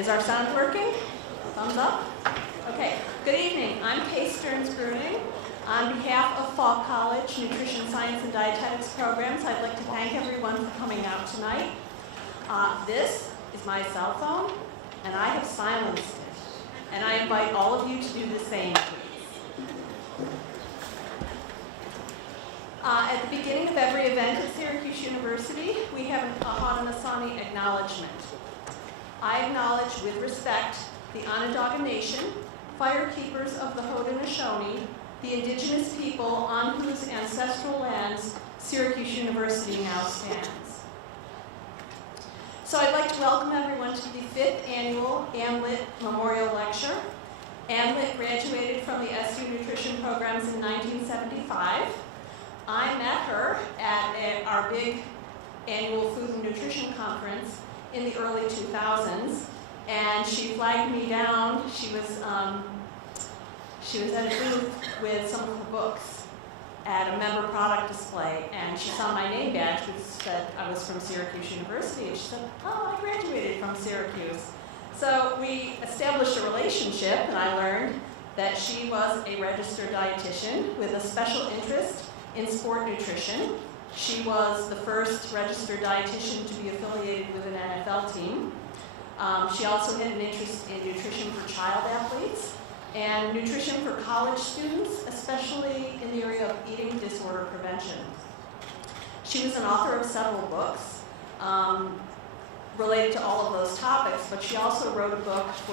Is our sound working? Thumbs up? Okay, good evening. I'm Kay Stearns-Bruning. On behalf of Falk College Nutrition Science and Dietetics programs, I'd like to thank everyone for coming out tonight. This is my cell phone, and I have silenced it. And I invite all of you to do the same, please. At the beginning of every event at Syracuse University, we have a Haudenosaunee acknowledgement. I acknowledge with respect the Onondaga Nation, firekeepers of the Haudenosaunee, the indigenous people on whose ancestral lands Syracuse University now stands. So I'd like to welcome everyone to the 5th annual Litt Memorial Lecture. Litt graduated from the SU Nutrition programs in 1975. I met her at our big annual Food and Nutrition Conference in the early 2000s, and she flagged me down. She was at a booth with some of her books at a member product display, and she saw my name badge, which said I was from Syracuse University, and she said, "Oh, I graduated from Syracuse." So we established a relationship, and I learned that she was a registered dietitian with a special interest in sport nutrition. She was the first registered dietitian to be affiliated with an NFL team. She also had an interest in nutrition for child athletes and nutrition for college students, especially in the area of eating disorder prevention. She was an author of several books related to all of those topics, but she also wrote a book for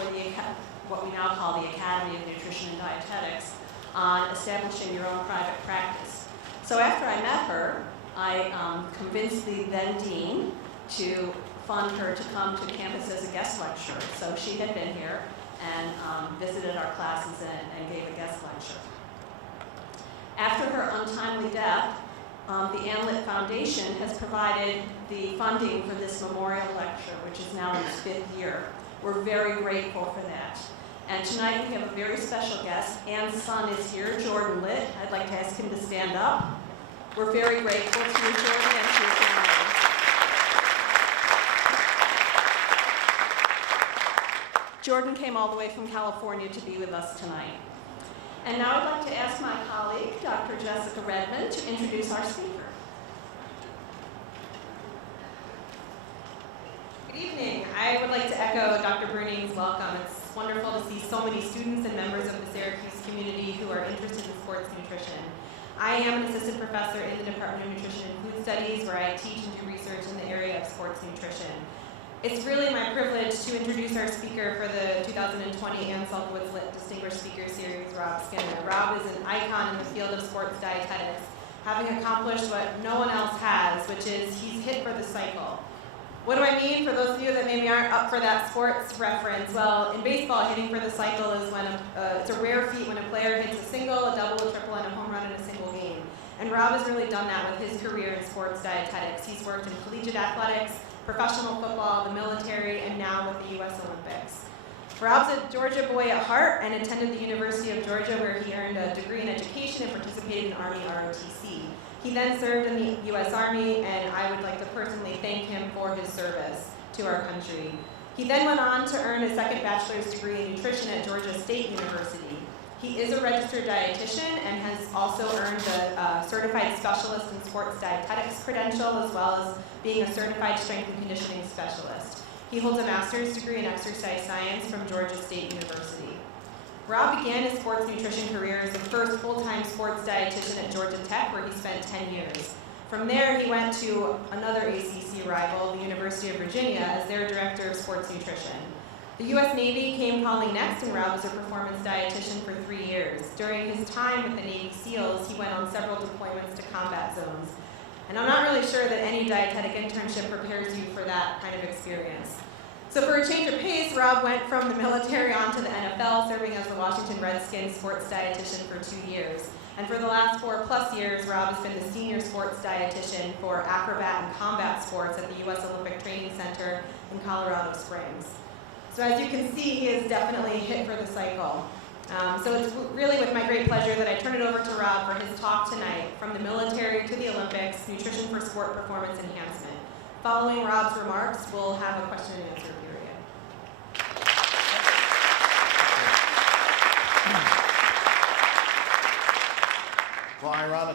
what we now call the Academy of Nutrition and Dietetics on establishing your own private practice. So after I met her, I convinced the then dean to fund her to come to campus as a guest lecturer. So she had been here and visited our classes and gave a guest lecture. After her untimely death, the Litt Foundation has provided the funding for this memorial lecture, which is now in its 5th year. We're very grateful for that. And tonight we have a very special guest. Ann's son is here, Jordan Litt. I'd like to ask him to stand up. We're very grateful to you, Jordan, and to your family. Jordan came all the way from California to be with us tonight. And now I'd like to ask my colleague, Dr. Jessica Redmond, to introduce our speaker. Good evening. I would like to echo Dr. Bruning's welcome. It's wonderful to see so many students and members of the Syracuse community who are interested in sports nutrition. I am an assistant professor in the Department of Nutrition and Food Studies, where I teach and do research in the area of sports nutrition. It's really my privilege to introduce our speaker for the 2020 Selkowitz Litt Distinguished Speaker Series, Rob Skinner. Rob is an icon in the field of sports dietetics, having accomplished what no one else has, which is he's hit for the cycle. What do I mean? For those of you that maybe aren't up for that sports reference, well, in baseball, hitting for the cycle is when it's a rare feat when a player hits a single, a double, a triple, and a home run in a single game. And Rob has really done that with his career in sports dietetics. He's worked in collegiate athletics, professional football, the military, and now with the U.S. Olympics. Rob's a Georgia boy at heart and attended the University of Georgia, where he earned a degree in education and participated in Army ROTC. He then served in the U.S. Army, and I would like to personally thank him for his service to our country. He then went on to earn a second bachelor's degree in nutrition at Georgia State University. He is a registered dietitian and has also earned a certified specialist in sports dietetics credential, as well as being a certified strength and conditioning specialist. He holds a master's degree in exercise science from Georgia State University. Rob began his sports nutrition career as the first full-time sports dietitian at Georgia Tech, where he spent 10 years. From there, he went to another ACC rival, the University of Virginia, as their director of sports nutrition. The U.S. Navy came calling next, and Rob was a performance dietitian for 3 years. During his time with the Navy SEALs, he went on several deployments to combat zones. And I'm not really sure that any dietetic internship prepares you for that kind of experience. So for a change of pace, Rob went from the military on to the NFL, serving as the Washington Redskins sports dietitian for 2 years. And for the last 4+ years, Rob has been the Senior Sports Dietitian for acrobat and combat sports at the U.S. Olympic Training Center in Colorado Springs. So as you can see, he is definitely hit for the cycle. So it's really with my great pleasure that I turn it over to Rob for his talk tonight, From the Military to the Olympics, Nutrition for Sport Performance Enhancement. Following Rob's remarks, we'll have a question and answer period.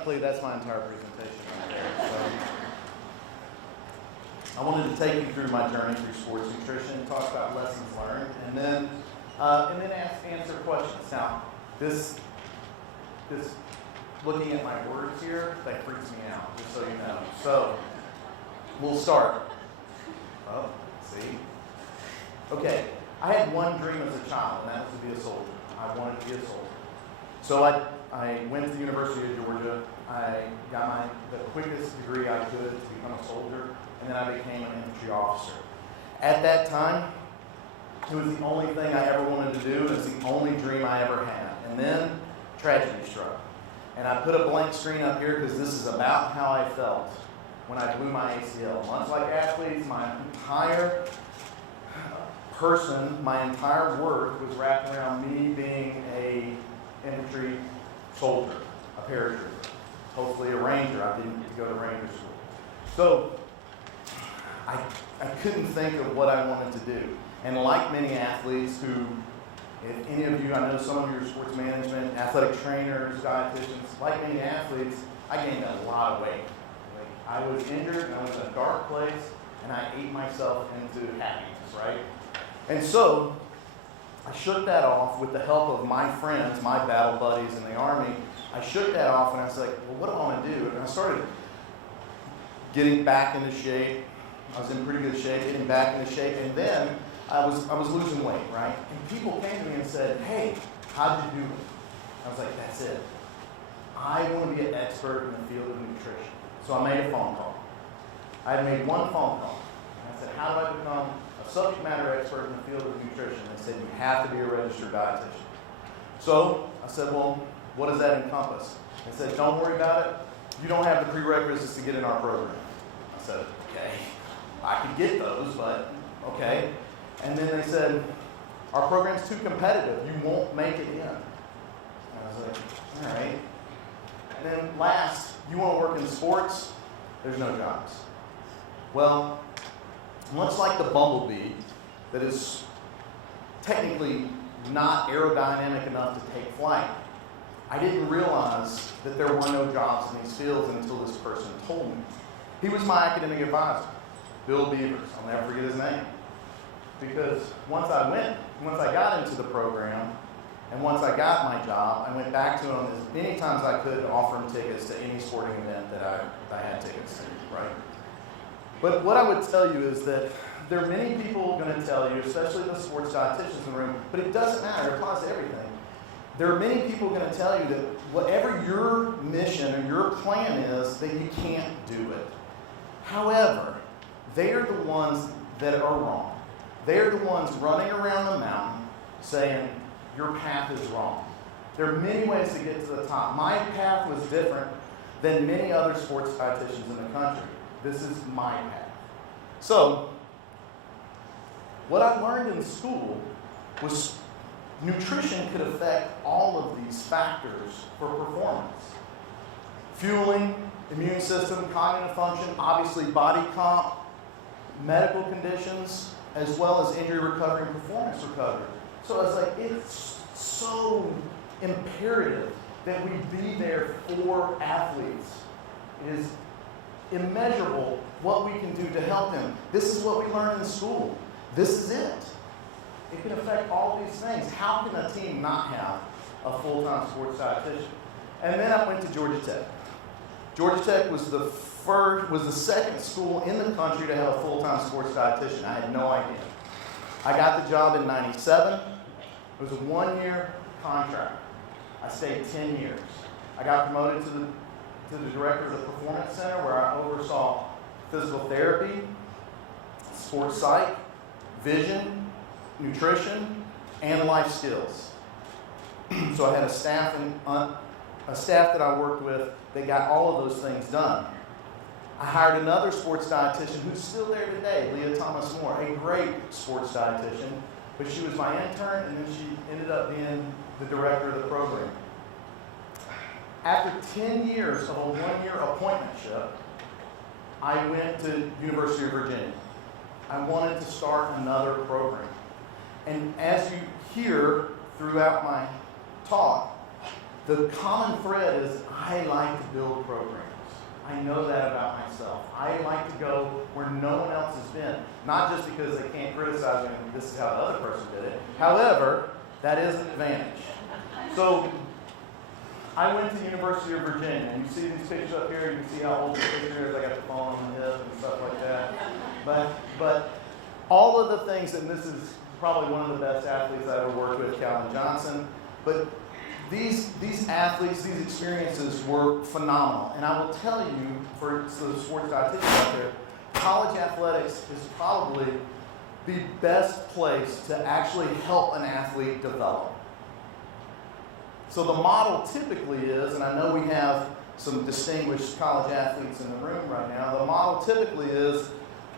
ironically, that's my entire presentation right there. So, I wanted to take you through my journey through sports nutrition, talk about lessons learned, and then answer questions. Now, this looking at my words here, that freaks me out, just so you know. So, we'll start. Oh, see? Okay, I had one dream as a child, and that was to be a soldier. I wanted to be a soldier. So I went to the University of Georgia. I got the quickest degree I could to become a soldier, and then I became an infantry officer. At that time, it was the only thing I ever wanted to do, and it's the only dream I ever had. And then tragedy struck. And I put a blank screen up here because this is about how I felt when I blew my ACL. Much like athletes, my entire person, my entire worth was wrapped around me being a infantry soldier, a paratrooper, hopefully a ranger. I didn't get to go to ranger school. So I couldn't think of what I wanted to do. And like many athletes who, if any of you, I know some of you are sports management, athletic trainers, dietitians, like many athletes, I gained a lot of weight. I was injured, and I was in a dark place, and I ate myself into happiness, right? And so, I shook that off with the help of my friends, my battle buddies in the Army. I shook that off, and I was like, well, what do I want to do? And I started getting back into shape. I was in pretty good shape, getting back into shape, and then I was losing weight, right? And people came to me and said, hey, how'd you do it? I was like, that's it. I want to be an expert in the field of nutrition. So I made a phone call. I had made one phone call. And I said, how do I become a subject matter expert in the field of nutrition? They said, you have to be a registered dietitian. So I said, well, what does that encompass? They said, don't worry about it. You don't have the prerequisites to get in our program. I said, okay, I could get those, but okay. And then they said, our program's too competitive. You won't make it in. And I was like, all right. And then last, you want to work in sports? There's no jobs. Well, much like the bumblebee that is technically not aerodynamic enough to take flight, I didn't realize that there were no jobs in these fields until this person told me. He was my academic advisor, Bill Beavers. I'll never forget his name. Because once I got into the program, and once I got my job, I went back to him as many times as I could to offer him tickets to any sporting event that I had tickets to, right? But what I would tell you is that there are many people going to tell you, especially the sports dietitians in the room, but it doesn't matter, it applies to everything. There are many people going to tell you that whatever your mission or your plan is, that you can't do it. However, they are the ones that are wrong. They're the ones running around the mountain saying, your path is wrong. There are many ways to get to the top. My path was different than many other sports dietitians in the country. This is my path. So, what I learned in school was nutrition could affect all of these factors for performance. Fueling, immune system, cognitive function, obviously body comp, medical conditions, as well as injury recovery and performance recovery. So it's like, it's so imperative that we be there for athletes. It is immeasurable what we can do to help them. This is what we learn in school. This is it. It can affect all these things. How can a team not have a full-time sports dietitian? And then I went to Georgia Tech. Georgia Tech was the second school in the country to have a full-time sports dietitian. I had no idea. I got the job in '97. It was a 1-year contract. I stayed 10 years. I got promoted to the director of the Performance Center, where I oversaw physical therapy, sports psych, vision, nutrition, and life skills. So I had a staff that I worked with that got all of those things done. I hired another sports dietitian who's still there today, Leah Thomas Moore, a great sports dietitian, but she was my intern, and then she ended up being the director of the program. After 10 years of a 1-year appointmentship, I went to University of Virginia. I wanted to start another program. And as you hear throughout my talk, the common thread is I like to build programs. I know that about myself. I like to go where no one else has been. Not just because they can't criticize me and this is how the other person did it. However, that is an advantage. So I went to the University of Virginia, and you see these pictures up here. You can see how old the picture is. I got the phone on the hip and stuff like that. But all of the things, and this is probably one of the best athletes I ever worked with, Calvin Johnson. But these athletes, these experiences were phenomenal. And I will tell you, for the sports dietitians out there, college athletics is probably the best place to actually help an athlete develop. So the model typically is, and I know we have some distinguished college athletes in the room right now, the model typically is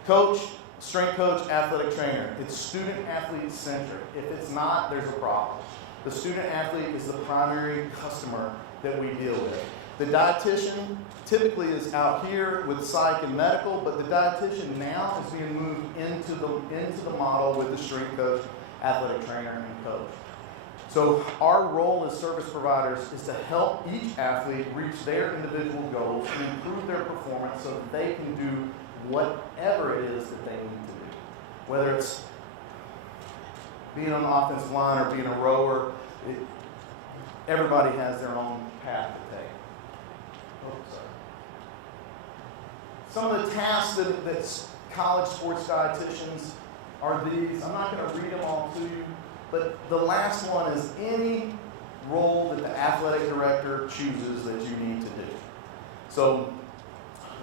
coach, strength coach, athletic trainer. It's student athlete centric. If it's not, there's a problem. The student athlete is the primary customer that we deal with. The dietitian typically is out here with psych and medical, but the dietitian now is being moved into the model with the strength coach, athletic trainer, and coach. So our role as service providers is to help each athlete reach their individual goals and improve their performance so that they can do whatever it is that they need to do. Whether it's being on the offensive line or being a rower, everybody has their own path to take. Some of the tasks that college sports dietitians are these. I'm not going to read them all to you, but the last one is any role that the athletic director chooses that you need to do. So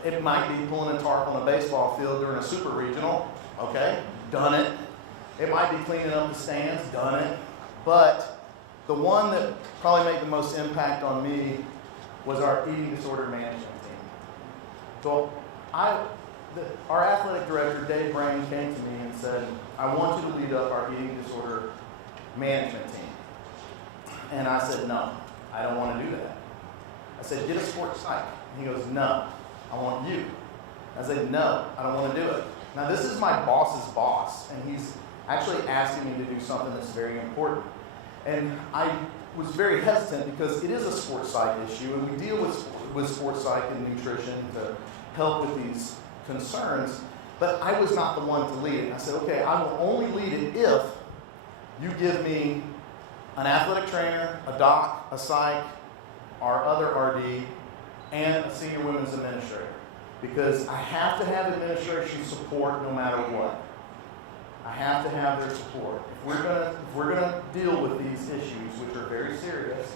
it might be pulling a tarp on a baseball field during a super regional. Okay, done it. It might be cleaning up the stands, done it. But the one that probably made the most impact on me was our eating disorder management team. So our athletic director, Dave Brain, came to me and said, I want you to lead up our eating disorder management team. And I said, no, I don't want to do that. I said, get a sports psych. And he goes, no, I want you. I said, no, I don't want to do it. Now, this is my boss's boss, and he's actually asking me to do something that's very important. And I was very hesitant because it is a sports psych issue, and we deal with sports psych and nutrition to help with these concerns, but I was not the one to lead it. I said, okay, I will only lead it if you give me an athletic trainer, a doc, a psych, our other RD, and a senior women's administrator. Because I have to have administration support no matter what. I have to have their support. If we're gonna deal with these issues, which are very serious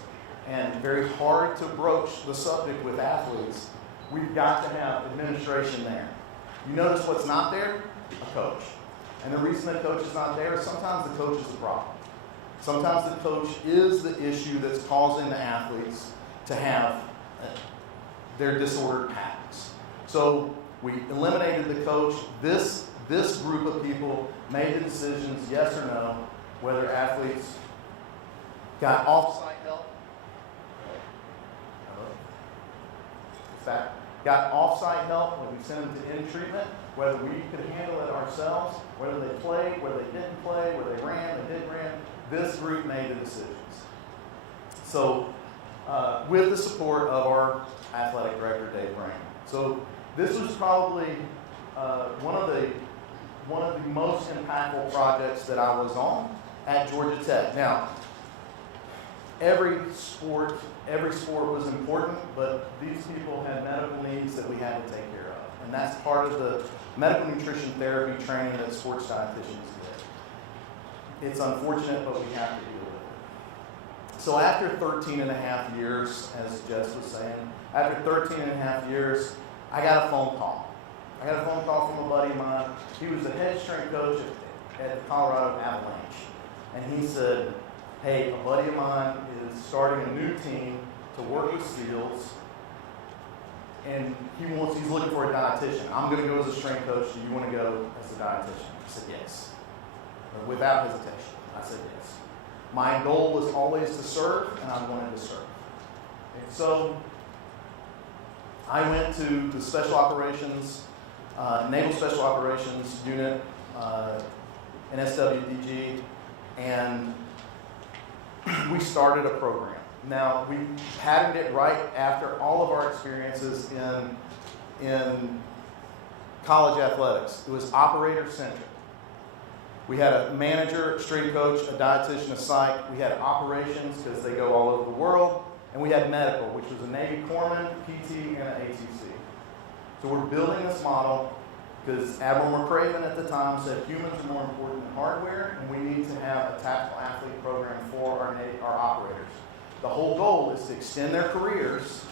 and very hard to broach the subject with athletes, we've got to have administration there. You notice what's not there? A coach. And the reason the coach is not there is sometimes the coach is the problem. Sometimes the coach is the issue that's causing the athletes to have their disordered patterns. So we eliminated the coach. This group of people made the decisions, yes or no, whether athletes got off-site help. Got off-site help when we sent them to in-treatment, whether we could handle it ourselves, whether they played, whether they didn't play, whether they ran, they didn't run. This group made the decisions. So with the support of our athletic director, Dave Brain. So this was probably one of the most impactful projects that I was on at Georgia Tech. Now, every sport was important, but these people had medical needs that we had to take care of. And that's part of the medical nutrition therapy training that sports dietitians get. It's unfortunate, but we have to deal with it. So after 13 and a half years, as Jess was saying, after 13 and a half years, I got a phone call. I got a phone call from a buddy of mine. He was the head strength coach at the Colorado Avalanche. And he said, hey, a buddy of mine is starting a new team to work with SEALs, and he's looking for a dietitian. I'm going to go as a strength coach. Do you want to go as a dietitian? I said yes. Without hesitation, I said yes. My goal was always to serve, and I wanted to serve. And so I went to the Special Operations, Naval Special Operations Unit in SWDG, and we started a program. Now, we patterned it right after all of our experiences in college athletics. It was operator-centric. We had a manager, strength coach, a dietitian, a psych. We had operations because they go all over the world. And we had medical, which was a Navy corpsman, PT, and an ATC. So we're building this model because Admiral McCraven at the time said humans are more important than hardware, and we need to have a tactical athlete program for our operators. The whole goal is to extend their careers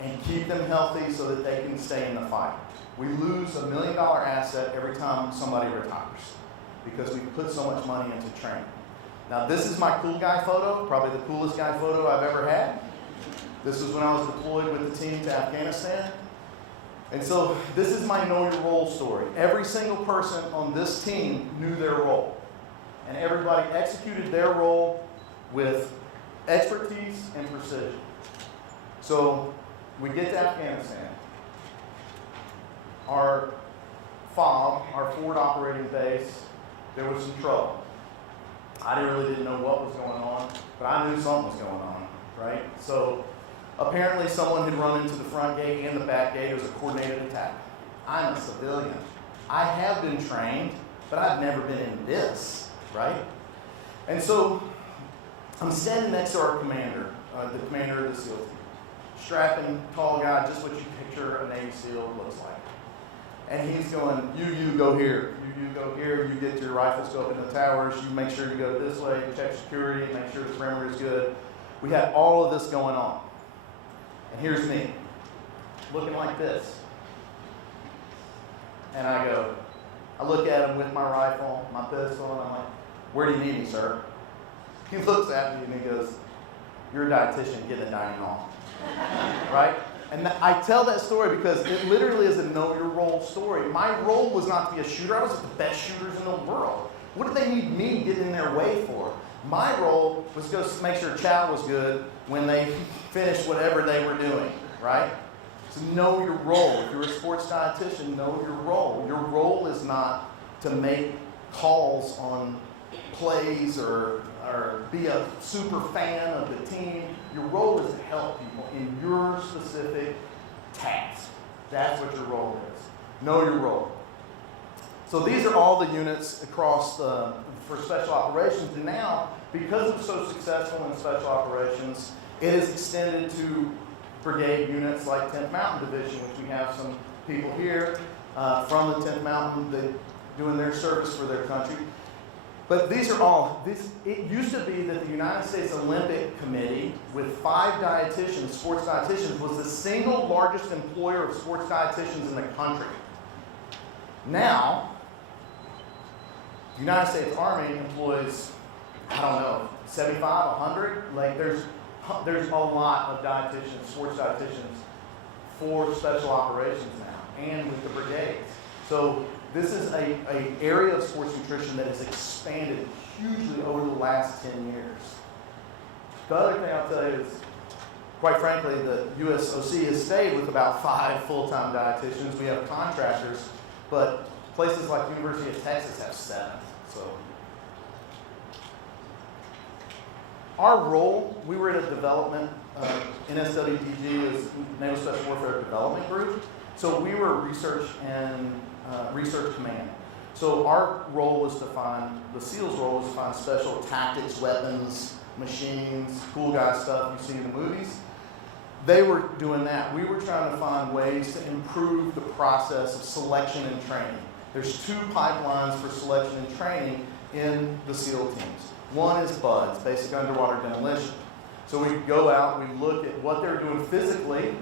and keep them healthy so that they can stay in the fight. We lose $1 million asset every time somebody retires because we put so much money into training. Now, this is my cool guy photo, probably the coolest guy photo I've ever had. This was when I was deployed with the team to Afghanistan. And so this is my know your role story. Every single person on this team knew their role. And everybody executed their role with expertise and precision. So we get to Afghanistan. Our FOB, our forward operating base, there was some trouble. I really didn't know what was going on, but I knew something was going on, right? So apparently someone had run into the front gate and the back gate. It was a coordinated attack. I'm a civilian. I have been trained, but I've never been in this, right? And so I'm standing next to our commander, the commander of the SEAL team. Strapping, tall guy, just what you picture a Navy SEAL looks like. And he's going, you go here. You go here. You get your rifle scope in the towers. You make sure you go this way. You check security. Make sure the perimeter is good. We had all of this going on. And here's me, looking like this. And I look at him with my rifle, my pistol, and I'm like, where do you need me, sir? He looks at me and he goes, you're a dietitian, get in the dining hall. Right? And I tell that story because it literally is a know your role story. My role was not to be a shooter. I was the best shooters in the world. What did they need me to get in their way for? My role was to go make sure chow was good when they finished whatever they were doing, right? So know your role. If you're a sports dietitian, know your role. Your role is not to make calls on plays or be a super fan of the team. Your role is to help people in your specific task. That's what your role is. Know your role. So these are all the units across for special operations. And now, because it's so successful in special operations, it is extended to brigade units like 10th Mountain Division, which we have some people here from the 10th Mountain doing their service for their country. But these are all, it used to be that the United States Olympic Committee, with 5 dietitians, sports dietitians, was the single largest employer of sports dietitians in the country. Now, the United States Army employs, 75, 100? Like there's a lot of dietitians, sports dietitians for special operations now, and with the brigades. So this is an area of sports nutrition that has expanded hugely over the last 10 years. The other thing I'll tell you is, quite frankly, the USOC has stayed with about 5 full-time dietitians. We have contractors, but places like University of Texas have 7. So our role, we were in a development, NSWDG is Naval Special Warfare Development Group. So we were research and research command. So our role was to find, the SEALs' role was to find special tactics, weapons, machines, cool guy stuff you see in the movies. They were doing that. We were trying to find ways to improve the process of selection and training. There's 2 pipelines for selection and training in the SEAL teams. One is BUDS, basic underwater demolition. So we go out, we look at what they're doing physically,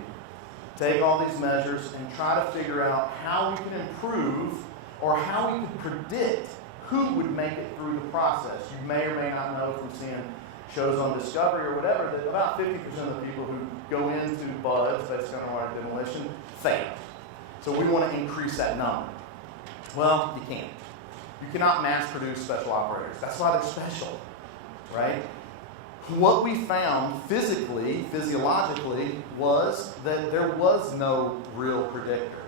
take all these measures, and try to figure out how we can improve or how we can predict who would make it through the process. You may or may not know from seeing shows on Discovery or whatever that about 50% of the people who go into BUDS, basic underwater demolition, fail. So we want to increase that number. Well, you can't. You cannot mass produce special operators. That's why they're special, right? What we found physically, physiologically, was that there was no real predictor.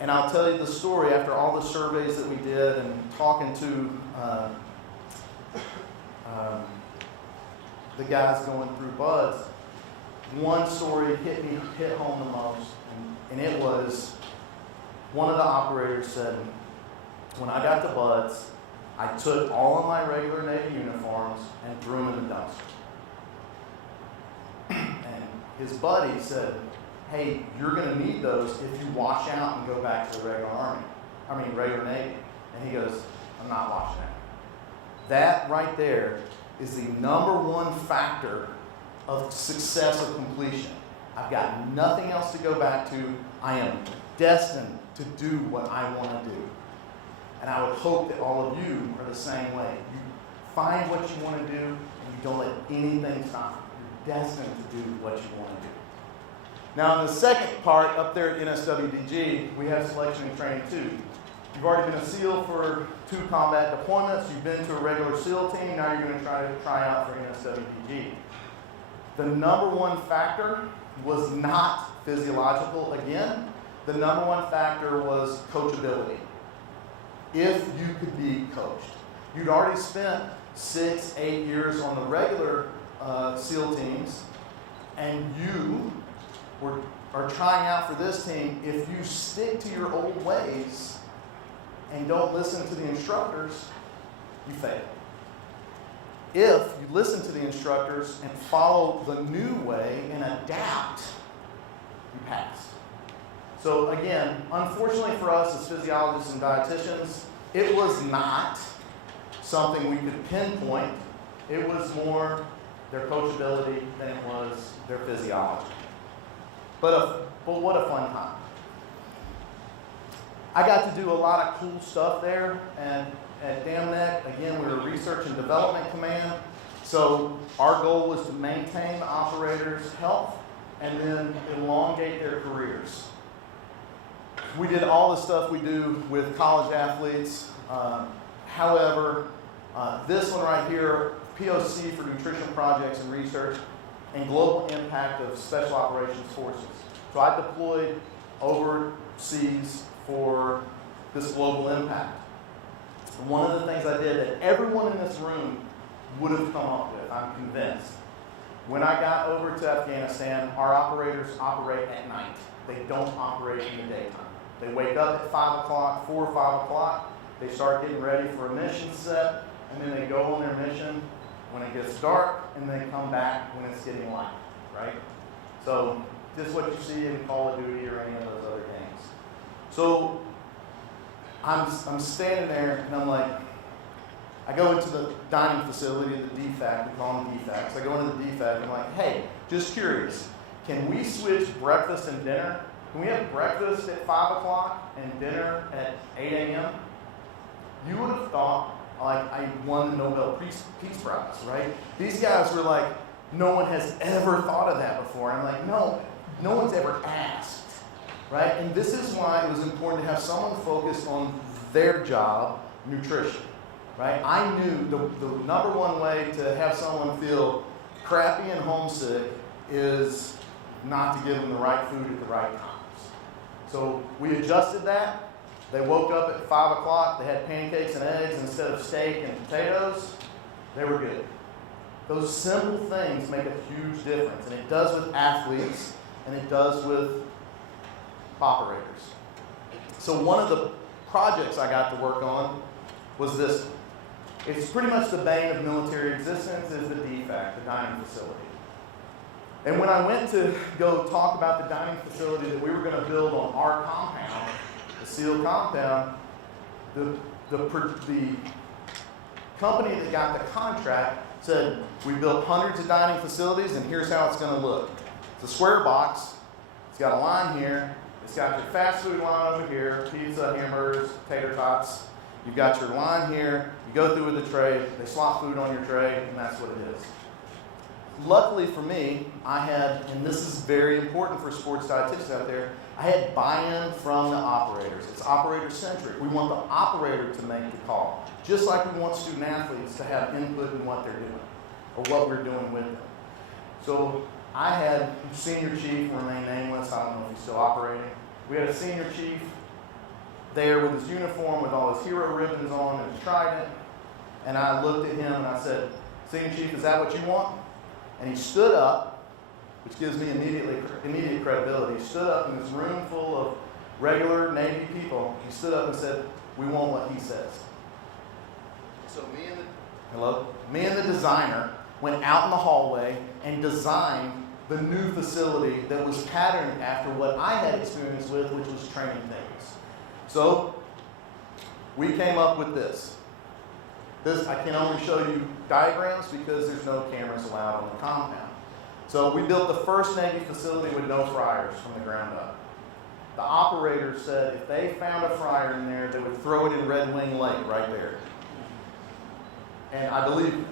And I'll tell you the story after all the surveys that we did and talking to the guys going through buds, one story hit home the most, and it was one of the operators said, when I got to buds, I took all of my regular Navy uniforms and threw them in the dumpster. And his buddy said, hey, you're going to need those if you wash out and go back to the regular Navy. And he goes, I'm not washing out. That right there is the number one factor of success of completion. I've got nothing else to go back to. I am destined to do what I want to do. And I would hope that all of you are the same way. You find what you want to do, and you don't let anything stop you. You're destined to do what you want to do. Now, in the second part, up there at NSWDG, we have selection and training too. You've already been a SEAL for 2 combat deployments. You've been to a regular SEAL team. Now you're going to try out for NSWDG. The number one factor was not physiological again. The number one factor was coachability. If you could be coached. You'd already spent 6-8 years on the regular SEAL teams, and you are trying out for this team. If you stick to your old ways and don't listen to the instructors, you fail. If you listen to the instructors and follow the new way and adapt, you pass. So again, unfortunately for us as physiologists and dietitians, it was not something we could pinpoint. It was more their coachability than it was their physiology. But what a fun time. I got to do a lot of cool stuff there, and at DAMNEC, again, we were Research and Development Command. So our goal was to maintain the operators' health and then elongate their careers. We did all the stuff we do with college athletes. However, this one right here, POC for Nutrition Projects and Research, and Global Impact of Special Operations Forces. So I deployed overseas for this global impact. One of the things I did that everyone in this room would have come up with, I'm convinced. When I got over to Afghanistan, our operators operate at night. They don't operate in the daytime. They wake up at 5 o'clock, 4 or 5 o'clock. They start getting ready for a mission set, and then they go on their mission when it gets dark, and they come back when it's getting light, right? So this is what you see in Call of Duty or any of those other games. So I'm standing there, and I'm like, I go into the dining facility, the DFAC, we call them DFACs. I go into the DFAC, and I'm like, hey, just curious, can we switch breakfast and dinner? Can we have breakfast at 5 o'clock and dinner at 8 a.m.? You would have thought, like, I won the Nobel Peace Prize, right? These guys were like, no one has ever thought of that before. And I'm like, no one's ever asked, right? And this is why it was important to have someone focused on their job, nutrition, right? I knew the number one way to have someone feel crappy and homesick is not to give them the right food at the right times. So we adjusted that. They woke up at 5 o'clock. They had pancakes and eggs instead of steak and potatoes. They were good. Those simple things make a huge difference. And it does with athletes, and it does with operators. So one of the projects I got to work on was this. It's pretty much the bane of military existence is the DFAC, the dining facility. And when I went to go talk about the dining facility that we were going to build on our compound, the SEAL compound, the company that got the contract said, we built hundreds of dining facilities, and here's how it's going to look. It's a square box. It's got a line here. It's got your fast food line over here, pizza, hamburgers, tater tots. You've got your line here. You go through with the tray. They slot food on your tray, and that's what it is. Luckily for me, I had, and this is very important for sports dietitians out there, I had buy-in from the operators. It's operator-centric. We want the operator to make the call, just like we want student athletes to have input in what they're doing or what we're doing with them. So I had senior chief, remain nameless, I don't know if he's still operating. We had a senior chief there with his uniform, with all his hero ribbons on and his trident, and I looked at him and I said, Senior Chief, is that what you want? And he stood up, which gives me immediate credibility. He stood up in this room full of regular Navy people. He stood up and said, "We want what he says." So me and the designer went out in the hallway and designed the new facility that was patterned after what I had experience with, which was training things. So we came up with this. I can only show you diagrams because there's no cameras allowed on the compound. So we built the first Navy facility with no fryers from the ground up. The operator said if they found a fryer in there, they would throw it in Red Wing Lake right there. And I believe them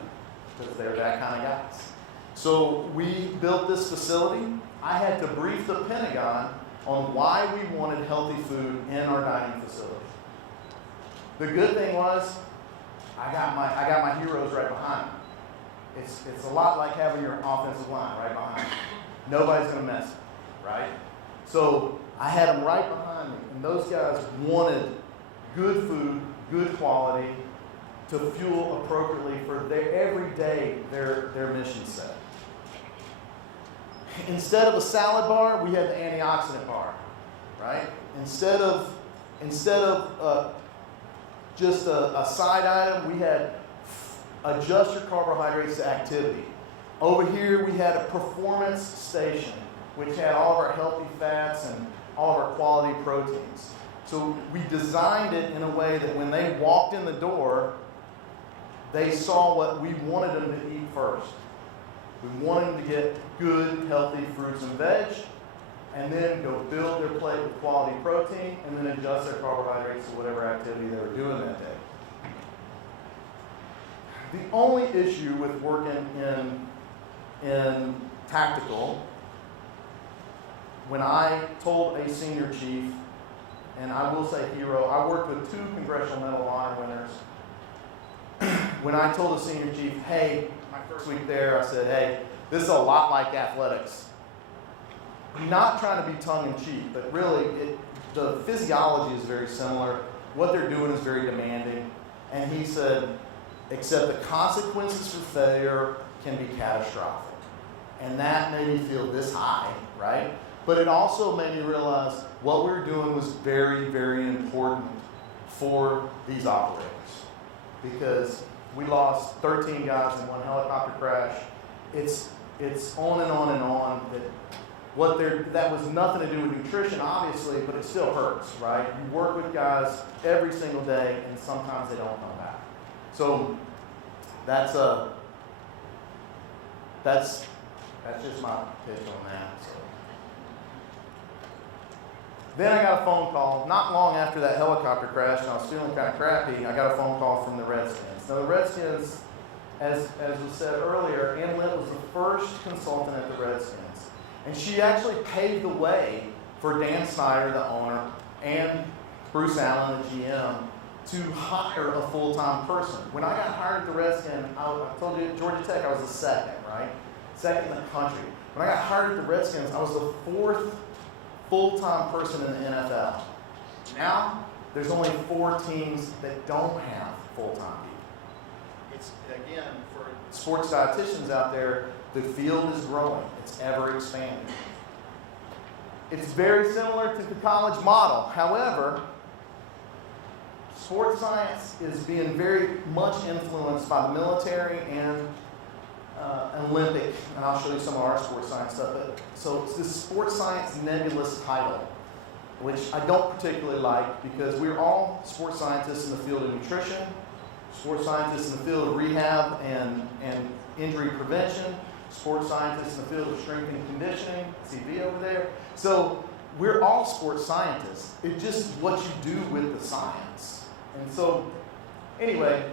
because they're that kind of guys. So we built this facility. I had to brief the Pentagon on why we wanted healthy food in our dining facility. The good thing was, I got my heroes right behind me. It's a lot like having your offensive line right behind you. Nobody's going to mess it, right? So I had them right behind me, and those guys wanted good food, good quality, to fuel appropriately for every day their mission set. Instead of a salad bar, we had the antioxidant bar, right? Instead of just a side item, we had adjust your carbohydrates to activity. Over here, we had a performance station, which had all of our healthy fats and all of our quality proteins. So we designed it in a way that when they walked in the door, they saw what we wanted them to eat first. We wanted them to get good, healthy fruits and veg, and then go build their plate with quality protein, and then adjust their carbohydrates to whatever activity they were doing that day. The only issue with working in tactical, when I told a senior chief, and I will say hero, I worked with 2 Congressional Medal of Honor winners. When I told a senior chief, hey, my first week there, I said, hey, this is a lot like athletics. Not trying to be tongue-in-cheek, but really, the physiology is very similar. What they're doing is very demanding. And he said, except the consequences for failure can be catastrophic. And that made me feel this high, right? But it also made me realize what we were doing was very, very important for these operators. Because we lost 13 guys in one helicopter crash. It's on and on and on. That was nothing to do with nutrition, obviously, but it still hurts, right? You work with guys every single day, and sometimes they don't come back. So that's just my pitch on that. So. Then I got a phone call, not long after that helicopter crash, and I was feeling kind of crappy. I got a phone call from the Redskins. Now the Redskins, as was said earlier, Ann Litt was the first consultant at the Redskins. And she actually paved the way for Dan Snyder, the owner, and Bruce Allen, the GM, to hire a full-time person. When I got hired at the Redskins, I told you at Georgia Tech I was the second, right? Second in the country. When I got hired at the Redskins, I was the 4th full-time person in the NFL. Now, there's only 4 teams that don't have full-time people. It's, again, for sports dietitians out there, the field is growing. It's ever expanding. It's very similar to the college model. However, sports science is being very much influenced by the military and Olympic, and I'll show you some of our sports science stuff. So it's this sports science nebulous title, which I don't particularly like because we're all sports scientists in the field of nutrition, sports scientists in the field of rehab and injury prevention, sports scientists in the field of strength and conditioning, CV over there. So we're all sports scientists. It's just what you do with the science. And so, anyway,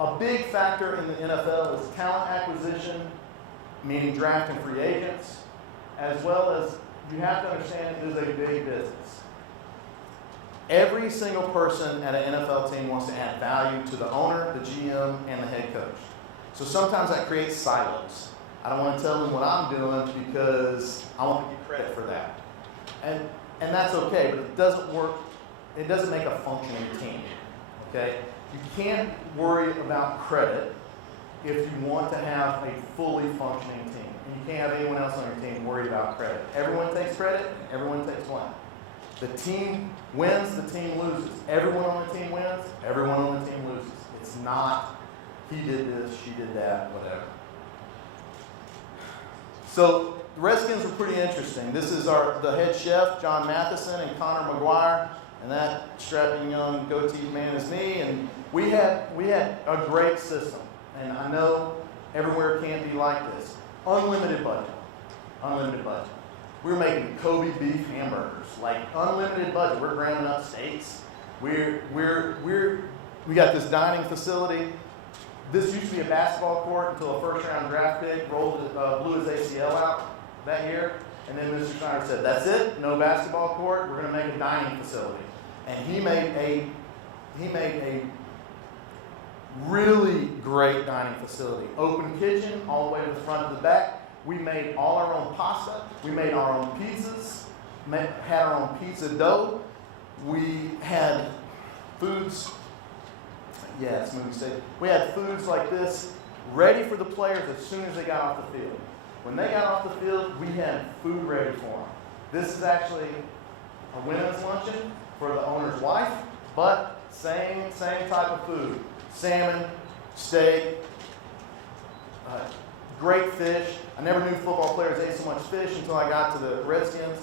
a big factor in the NFL is talent acquisition, meaning drafting free agents, as well as you have to understand it is a big business. Every single person at an NFL team wants to add value to the owner, the GM, and the head coach. So sometimes that creates silos. I don't want to tell them what I'm doing because I want to get credit for that. And that's okay, but it doesn't work. It doesn't make a functioning team. Okay? You can't worry about credit if you want to have a fully functioning team. And you can't have anyone else on your team worried about credit. Everyone takes credit, everyone takes blame. The team wins, the team loses. Everyone on the team wins, everyone on the team loses. It's not, he did this, she did that, whatever. So the Redskins were pretty interesting. This is the head chef, John Matheson, and Connor McGuire, and that strapping young goatee man is me. And we had a great system. And I know everywhere can't be like this. Unlimited budget. Unlimited budget. We were making Kobe beef hamburgers, like unlimited budget. We're grounding up steaks. We got this dining facility. This used to be a basketball court until a first-round draft pick blew his ACL out that year. And then Mr. Schneider said, that's it, no basketball court, we're going to make a dining facility. And he made a really great dining facility. Open kitchen all the way to the front to the back. We made all our own pasta. We made our own pizzas, had our own pizza dough. We had foods. Yeah, smoothie steak. We had foods like this ready for the players as soon as they got off the field. When they got off the field, we had food ready for them. This is actually a women's luncheon for the owner's wife, but same type of food. Salmon, steak, great fish. I never knew football players ate so much fish until I got to the Redskins.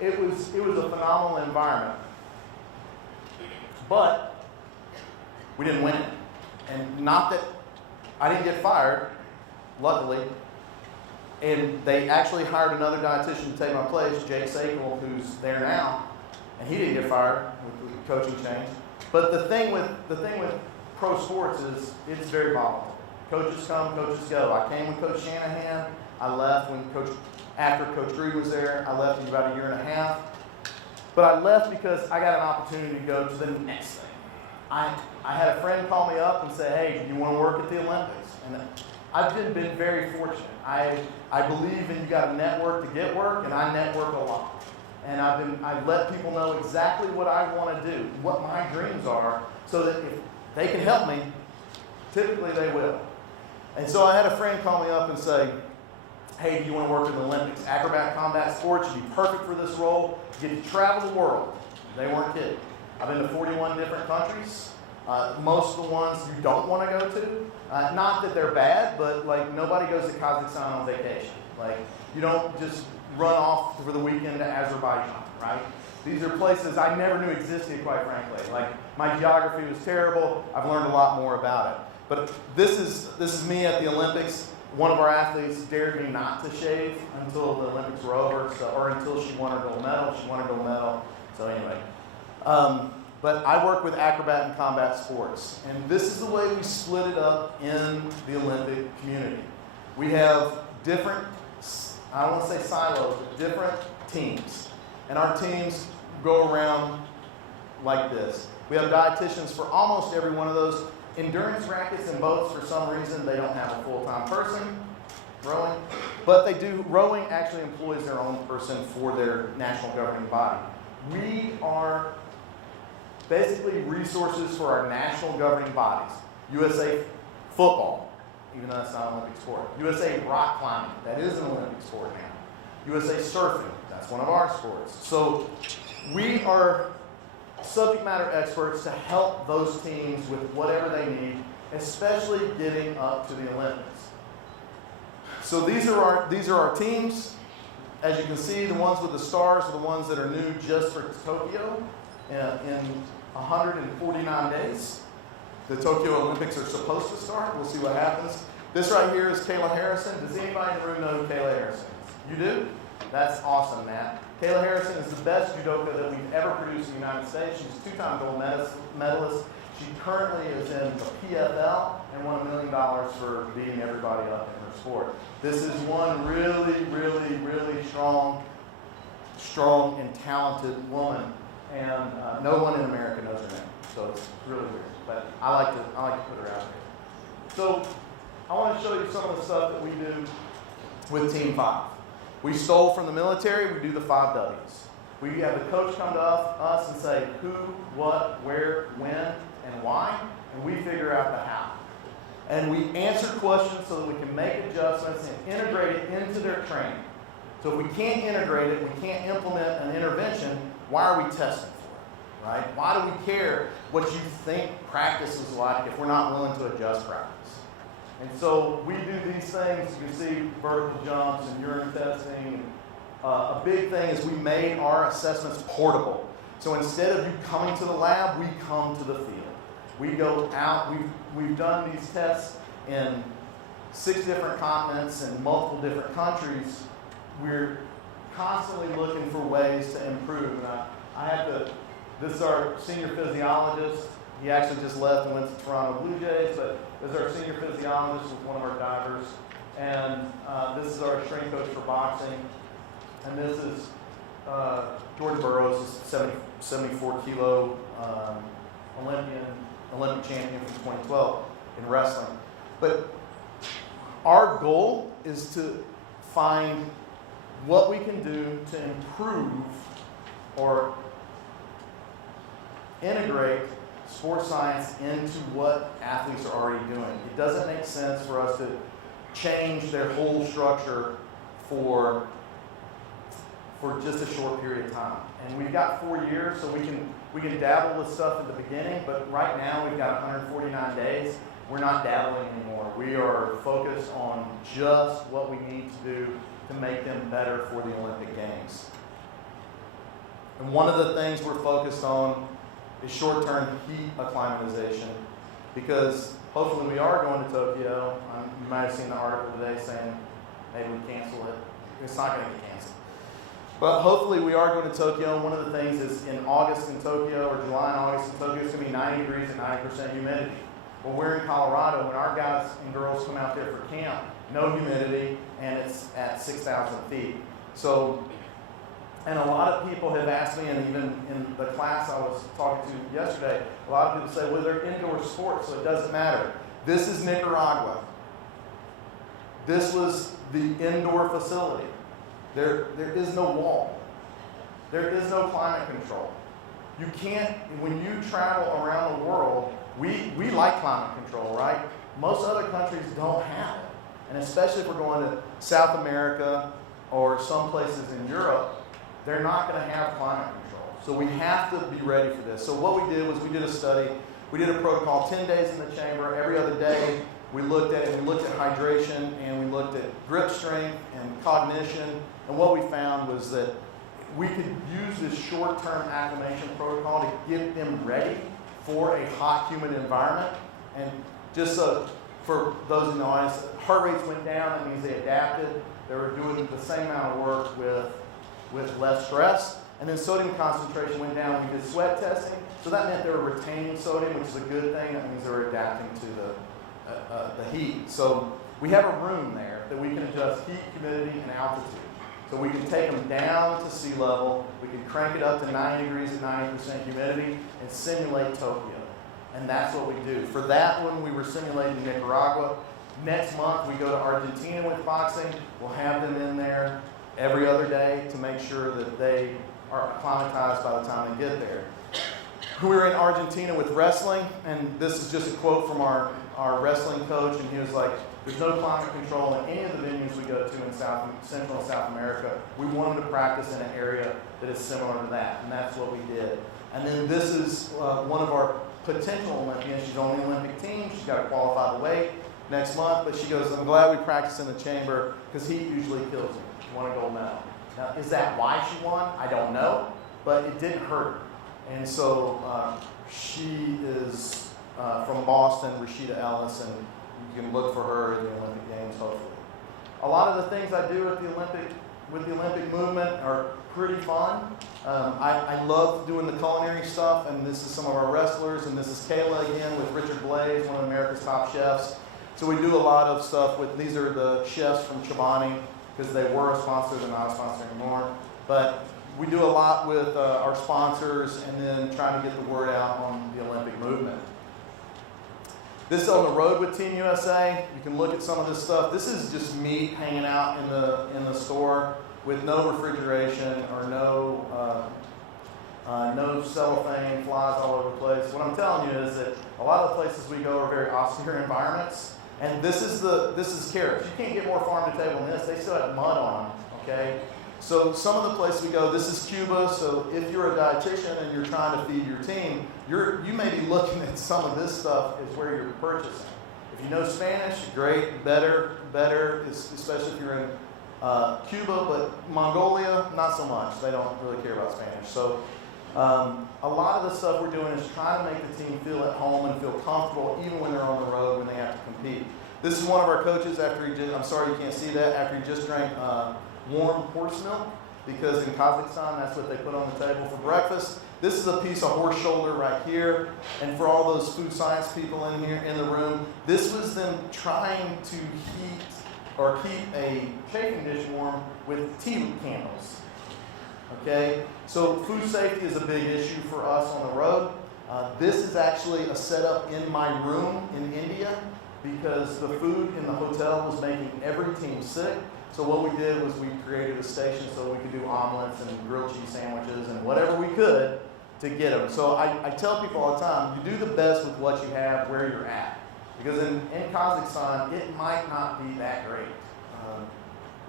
It was a phenomenal environment. But we didn't win it. And not that I didn't get fired, luckily. And they actually hired another dietitian to take my place, Jake Sakel, who's there now. And he didn't get fired with the coaching change. But the thing with pro sports is it's very volatile. Coaches come, coaches go. I came with Coach Shanahan. I left after Coach Drew was there. I left in about a year and a half. But I left because I got an opportunity to go to the next thing. I had a friend call me up and say, hey, do you want to work at the Olympics? And I've been very fortunate. I believe in you got to network to get work, and I network a lot. And I've let people know exactly what I want to do, what my dreams are, so that if they can help me, typically they will. And so I had a friend call me up and say, hey, do you want to work in the Olympics? Acrobat combat sports, you'd be perfect for this role. You get to travel the world. They weren't kidding. I've been to 41 different countries. Most of the ones you don't want to go to. Not that they're bad, but like nobody goes to Kazakhstan on vacation. Like you don't just run off for the weekend to Azerbaijan, right? These are places I never knew existed, quite frankly. Like my geography was terrible. I've learned a lot more about it. But this is me at the Olympics. One of our athletes dared me not to shave until the Olympics were over, or until she won her gold medal. She won her gold medal. So anyway. But I work with acrobat and combat sports. And this is the way we split it up in the Olympic community. We have different, I don't want to say silos, but different teams. And our teams go around like this. We have dietitians for almost every one of those. Endurance rackets and boats, for some reason, they don't have a full-time person rowing. But they do, rowing actually employs their own person for their national governing body. We are basically resources for our national governing bodies. USA football, even though that's not an Olympic sport. USA rock climbing, that is an Olympic sport now. USA surfing, that's one of our sports. So we are subject matter experts to help those teams with whatever they need, especially getting up to the Olympics. So these are our teams. As you can see, the ones with the stars are the ones that are new just for Tokyo in 149 days. The Tokyo Olympics are supposed to start. We'll see what happens. This right here is Kayla Harrison. Does anybody in the room know who Kayla Harrison is? You do? That's awesome, Matt. Kayla Harrison is the best judoka that we've ever produced in the United States. She's a two-time gold medalist. She currently is in the PFL and won $1 million for beating everybody up in her sport. This is one really, really, really strong and talented woman, and no one in America knows her name, so it's really weird. But I like to put her out there. So I want to show you some of the stuff that we do with Team 5. We stole from the military. We do the 5 W's. We have the coach come to us and say who, what, where, when, and why, and we figure out the how. And we answer questions so that we can make adjustments and integrate it into their training. So if we can't integrate it, we can't implement an intervention, why are we testing for it, right? Why do we care what you think practice is like if we're not willing to adjust practice? And so we do these things. You can see vertical jumps and urine testing. A big thing is we made our assessments portable. So instead of you coming to the lab, we come to the field. We go out. We've done these tests in 6 different continents and multiple different countries. We're constantly looking for ways to improve. And this is our senior physiologist. He actually just left and went to Toronto Blue Jays, but this is our senior physiologist with one of our divers. And this is our strength coach for boxing. And this is Jordan Burroughs, 74 kilo Olympic champion from 2012 in wrestling. But our goal is to find what we can do to improve or integrate sports science into what athletes are already doing. It doesn't make sense for us to change their whole structure for just a short period of time. And we've got 4 years, so we can dabble with stuff at the beginning, but right now we've got 149 days. We're not dabbling anymore. We are focused on just what we need to do to make them better for the Olympic Games. And one of the things we're focused on is short-term heat acclimatization, because hopefully we are going to Tokyo. You might have seen the article today saying maybe we cancel it. It's not going to get canceled. But hopefully we are going to Tokyo, and one of the things is in August in Tokyo, or July and August in Tokyo, it's going to be 90 degrees and 90% humidity. Well, we're in Colorado, when our guys and girls come out there for camp, no humidity, and it's at 6,000 feet. So, and a lot of people have asked me, and even in the class I was talking to yesterday, a lot of people say, well, they're indoor sports, so it doesn't matter. This is Nicaragua. This was the indoor facility. There is no wall. There is no climate control. You can't, when you travel around the world, we like climate control, right? Most other countries don't have it. And especially if we're going to South America or some places in Europe, they're not going to have climate control. So we have to be ready for this. So what we did was we did a study. We did a protocol, 10 days in the chamber. Every other day we looked at it. We looked at hydration, and we looked at grip strength and cognition. And what we found was that we could use this short-term acclimation protocol to get them ready for a hot, humid environment. And just so for those in the audience, heart rates went down. That means they adapted. They were doing the same amount of work with less stress. And then sodium concentration went down. We did sweat testing. So that meant they were retaining sodium, which is a good thing. That means they were adapting to the heat. So we have a room there that we can adjust heat, humidity, and altitude. So we can take them down to sea level. We can crank it up to 90 degrees and 90% humidity and simulate Tokyo. And that's what we do. For that one, we were simulating Nicaragua. Next month, we go to Argentina with boxing. We'll have them in there every other day to make sure that they are acclimatized by the time they get there. We were in Argentina with wrestling, and this is just a quote from our wrestling coach, and he was like, there's no climate control in any of the venues we go to in Central and South America. We want them to practice in an area that is similar to that, and that's what we did. And then this is one of our potential Olympians. She's on the Olympic team. She's got to qualify the weight next month, but she goes, I'm glad we practice in the chamber because heat usually kills me. She won a gold medal. Now, is that why she won? I don't know, but it didn't hurt her. And so she is from Boston, Rashida Ellis, and you can look for her in the Olympic Games, hopefully. A lot of the things I do with the Olympic movement are pretty fun. I love doing the culinary stuff, and this is some of our wrestlers, and this is Kayla again with Richard Blaze, one of America's top chefs. So we do a lot of stuff with, these are the chefs from Chobani, because they were a sponsor, they're not a sponsor anymore. But we do a lot with our sponsors and then trying to get the word out on the Olympic movement. This is on the road with Team USA. You can look at some of this stuff. This is just meat hanging out in the store with no refrigeration or no no cellophane, flies all over the place. What I'm telling you is that a lot of the places we go are very austere environments, and this is carrots. You can't get more farm to table than this. They still have mud on them, okay? So some of the places we go, this is Cuba, so if you're a dietitian and you're trying to feed your team, you may be looking at some of this stuff is where you're purchasing. If you know Spanish, great, better, especially if you're in Cuba, but Mongolia, not so much. They don't really care about Spanish. So a lot of the stuff we're doing is trying to make the team feel at home and feel comfortable even when they're on the road, when they have to compete. This is one of our coaches I'm sorry you can't see that, after he just drank warm horse milk, because in Kazakhstan, that's what they put on the table for breakfast. This is a piece of horse shoulder right here, and for all those food science people in here in the room, this was them trying to heat or keep a chafing dish warm with tea candles. Okay, so food safety is a big issue for us on the road. This is actually a setup in my room in India because the food in the hotel was making every team sick. So what we did was we created a station so we could do omelets and grilled cheese sandwiches and whatever we could to get them. So I tell people all the time, you do the best with what you have where you're at. Because in Kazakhstan, it might not be that great.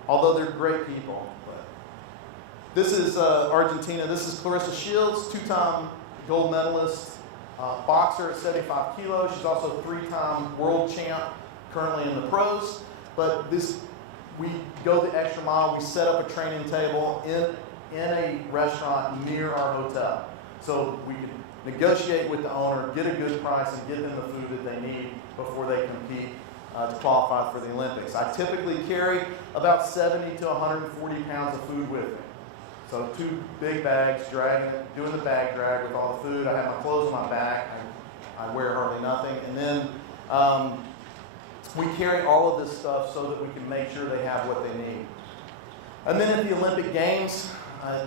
Although they're great people. But this is Argentina. This is Clarissa Shields, 2-time gold medalist, boxer at 75 kilos. She's also 3-time world champ, currently in the pros. But we go the extra mile. We set up a training table in a restaurant near our hotel. So we can negotiate with the owner, get a good price, and get them the food that they need before they compete to qualify for the Olympics. I typically carry about 70 to 140 pounds of food with me. So 2 big bags, doing the bag drag with all the food. I have my clothes on my back. I wear hardly nothing. And then we carry all of this stuff so that we can make sure they have what they need. And then at the Olympic Games,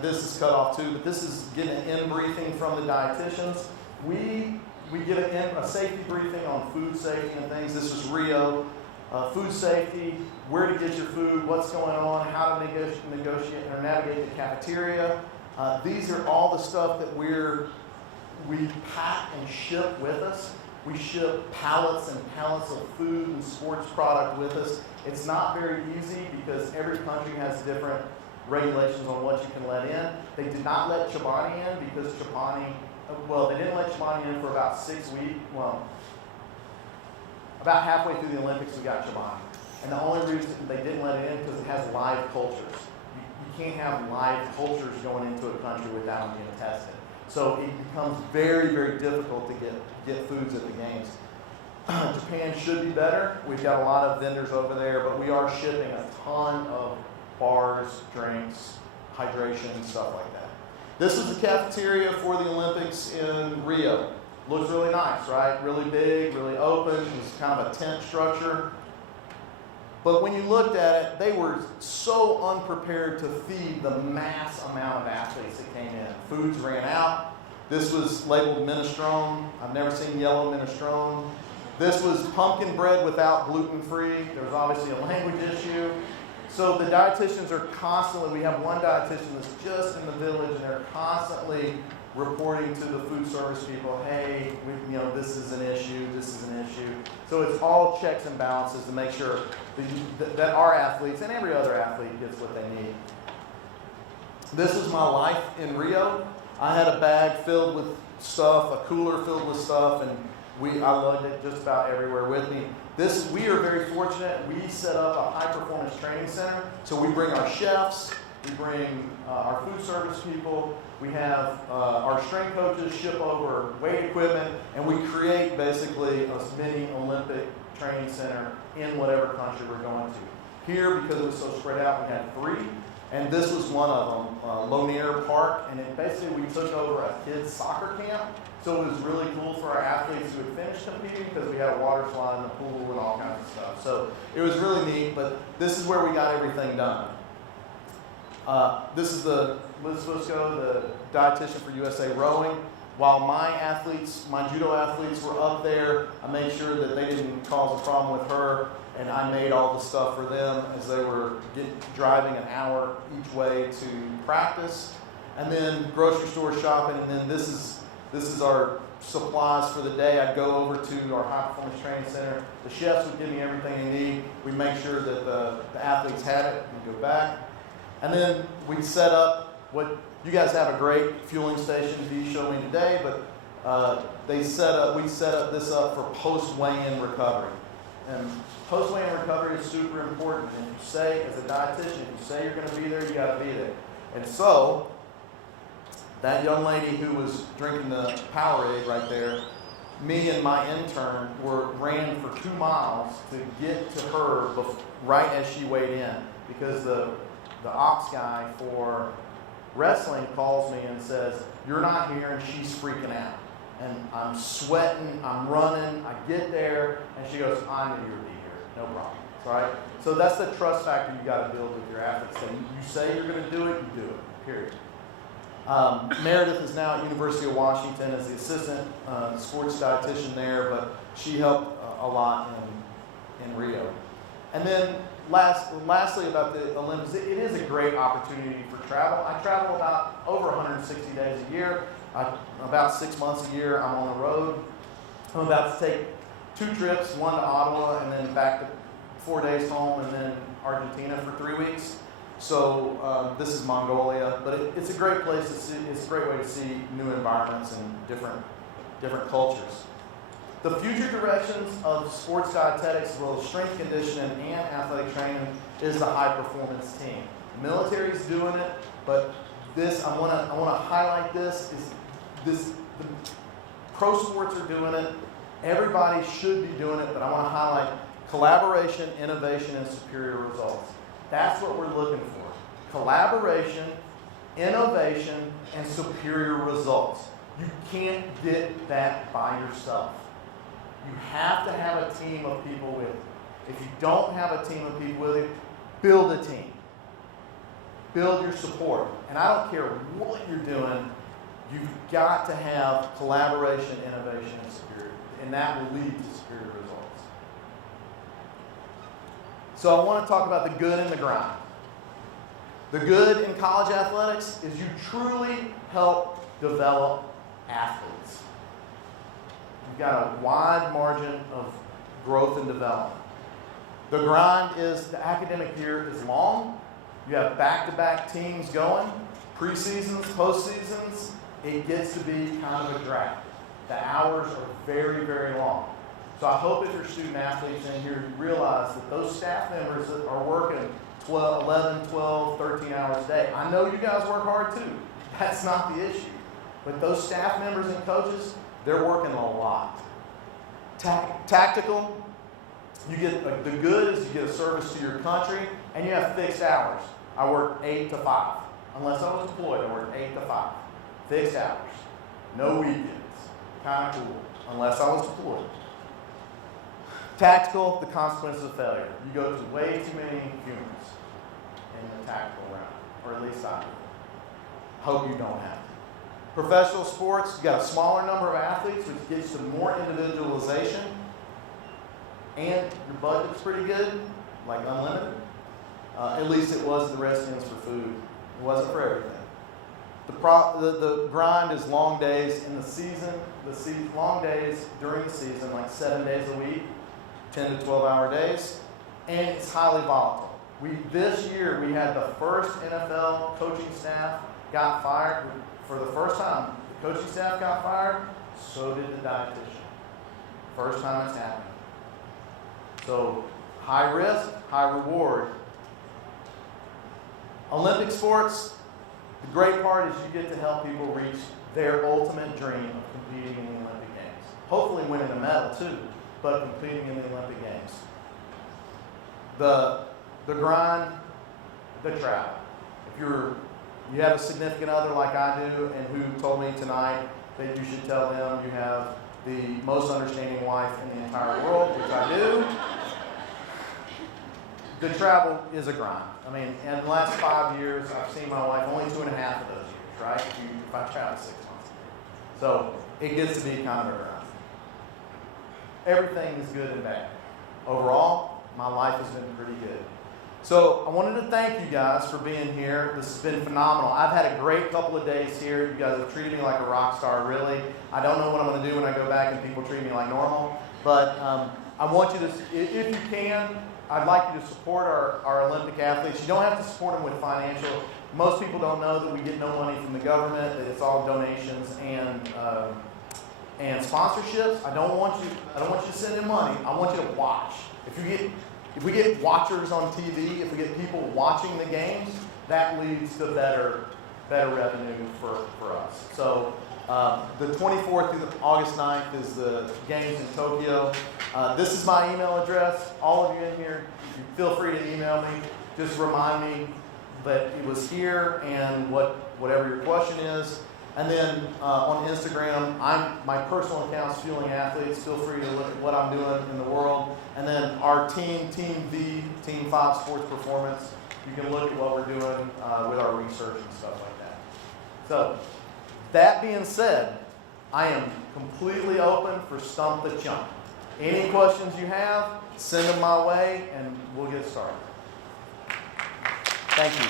this is cut off too, but this is getting an in-briefing from the dietitians. We give a safety briefing on food safety and things. This is Rio. Food safety, where to get your food, what's going on, how to negotiate or navigate the cafeteria. These are all the stuff that we pack and ship with us. We ship pallets and pallets of food and sports product with us. It's not very easy because every country has different regulations on what you can let in. They did not let Chobani in because they didn't let Chobani in for about 6 weeks. Well, about halfway through the Olympics we got Chobani. And the only reason they didn't let it in because it has live cultures. You can't have live cultures going into a country without them being tested. So it becomes very, very difficult to get foods at the games. Japan should be better. We've got a lot of vendors over there, but we are shipping a ton of bars, drinks, hydration, stuff like that. This is the cafeteria for the Olympics in Rio. Looks really nice, right? Really big, really open. It's kind of a tent structure. But when you looked at it, they were so unprepared to feed the mass amount of athletes that came in. Foods ran out. This was labeled minestrone. I've never seen yellow minestrone. This was pumpkin bread without gluten-free. There was obviously a language issue. So the dietitians are constantly, we have one dietitian that's just in the village, and they're constantly reporting to the food service people, hey, this is an issue, this is an issue. So it's all checks and balances to make sure that our athletes and every other athlete gets what they need. This is my life in Rio. I had a bag filled with stuff, a cooler filled with stuff, and I lugged it just about everywhere with me. We are very fortunate. We set up a high-performance training center. So we bring our chefs, we bring our food service people, we have our strength coaches ship over weight equipment, and we create basically a mini Olympic training center in whatever country we're going to. Here, because it was so spread out, we had 3, and this was one of them, Lonier Park, and basically we took over a kids' soccer camp. So it was really cool for our athletes who had finished competing because we had a water slide in the pool and all kinds of stuff. So it was really neat, but this is where we got everything done. This is Liz Fusco, the dietitian for USA Rowing. While my judo athletes were up there, I made sure that they didn't cause a problem with her, and I made all the stuff for them as they were driving an hour each way to practice. and then grocery store shopping, and then this is our supplies for the day. I'd go over to our high performance training center. The chefs would give me everything they need. We'd make sure that the athletes had it. We'd go back. And then we'd set up what you guys have a great fueling station Dee showed me today, but we set up this up for post weigh-in recovery. And post weigh-in recovery is super important. And if you say, as a dietitian, if you say you're going to be there, you got to be there. And so that young lady who was drinking the Powerade right there, me and my intern ran for 2 miles to get to her right as she weighed in, because the ops guy for wrestling calls me and says, "You're not here," and she's freaking out. And I'm sweating, I'm running, I get there, and she goes, "I knew you would be here, no problem." All right? So that's the trust factor you got to build with your athletes. So you say you're going to do it, you do it, period. Meredith is now at University of Washington as the assistant sports dietitian there, but she helped a lot in Rio. And then lastly about the Olympics, it is a great opportunity for travel. I travel about over 160 days a year. About 6 months a year I'm on the road. I'm about to take 2 trips, one to Ottawa and then back to 4 days home, and then Argentina for 3 weeks. So this is Mongolia, but it's a great place to see. It's a great way to see new environments and different cultures. The future directions of sports dietetics, as well as strength conditioning and athletic training, is the high performance team. The military's doing it, but this I want to highlight this is the pro sports are doing it. Everybody should be doing it, but I want to highlight collaboration, innovation, and superior results. That's what we're looking for. Collaboration, innovation, and superior results. You can't get that by yourself. You have to have a team of people with you. If you don't have a team of people with you, build a team. Build your support. And I don't care what you're doing, you've got to have collaboration, innovation, and superior. And that will lead to superior results. So I want to talk about the good and the grind. The good in college athletics is you truly help develop athletes. You've got a wide margin of growth and development. The grind is the academic year is long. You have back-to-back teams going, preseasons, postseasons. It gets to be kind of a drag. The hours are very, very long. So I hope if you're student athletes in here, you realize that those staff members that are working 11, 12, 13 hours a day. I know you guys work hard too. That's not the issue. But those staff members and coaches, they're working a lot. Tactical, you get the good is you get a service to your country, and you have fixed hours. I work 8 to 5. Unless I was deployed, I worked 8 to 5. Fixed hours. No weekends. Kind of cool. Unless I was deployed. Tactical, the consequences of failure. You go to way too many funerals in the tactical round, or at least I do. Hope you don't have to. Professional sports, you got a smaller number of athletes, which gets to more individualization, and your budget's pretty good, like unlimited. At least it was the Redskins for food. It wasn't for everything. The grind is long days in the season. Long days during the season, like 7 days a week, 10 to 12-hour days, and it's highly volatile. This year we had the first NFL coaching staff got fired. For the first time, the coaching staff got fired, so did the dietitian. First time it's happened. So high risk, high reward. Olympic sports, the great part is you get to help people reach their ultimate dream of competing in the Olympic Games. Hopefully winning a medal too, but competing in the Olympic Games. The grind, the travel. If you have a significant other like I do, and who told me tonight that you should tell them you have the most understanding wife in the entire world, which I do. The travel is a grind. I mean, in the last 5 years, I've seen my wife only 2.5 of those years, right? If I travel 6 months. So it gets to be kind of a grind. Everything is good and bad. Overall, my life has been pretty good. So I wanted to thank you guys for being here. This has been phenomenal. I've had a great couple of days here. You guys have treated me like a rock star, really. I don't know what I'm going to do when I go back and people treat me like normal. But I want you to, if you can, I'd like you to support our Olympic athletes. You don't have to support them with financial. Most people don't know that we get no money from the government, that it's all donations and sponsorships. I don't want you to send in money. I want you to watch. If we get watchers on TV, if we get people watching the games, that leads to better revenue for us. So the 24th through August 9th is the games in Tokyo. This is my email address. All of you in here, you feel free to email me. Just remind me that it was here and whatever your question is. And then on Instagram, my personal account's Fueling Athletes. Feel free to look at what I'm doing in the world. And then our Team V, Team 5 Sports Performance, you can look at what we're doing with our research and stuff like that. So, that being said, I am completely open for Stump the Chump. Any questions you have, send them my way, and we'll get started. Thank you.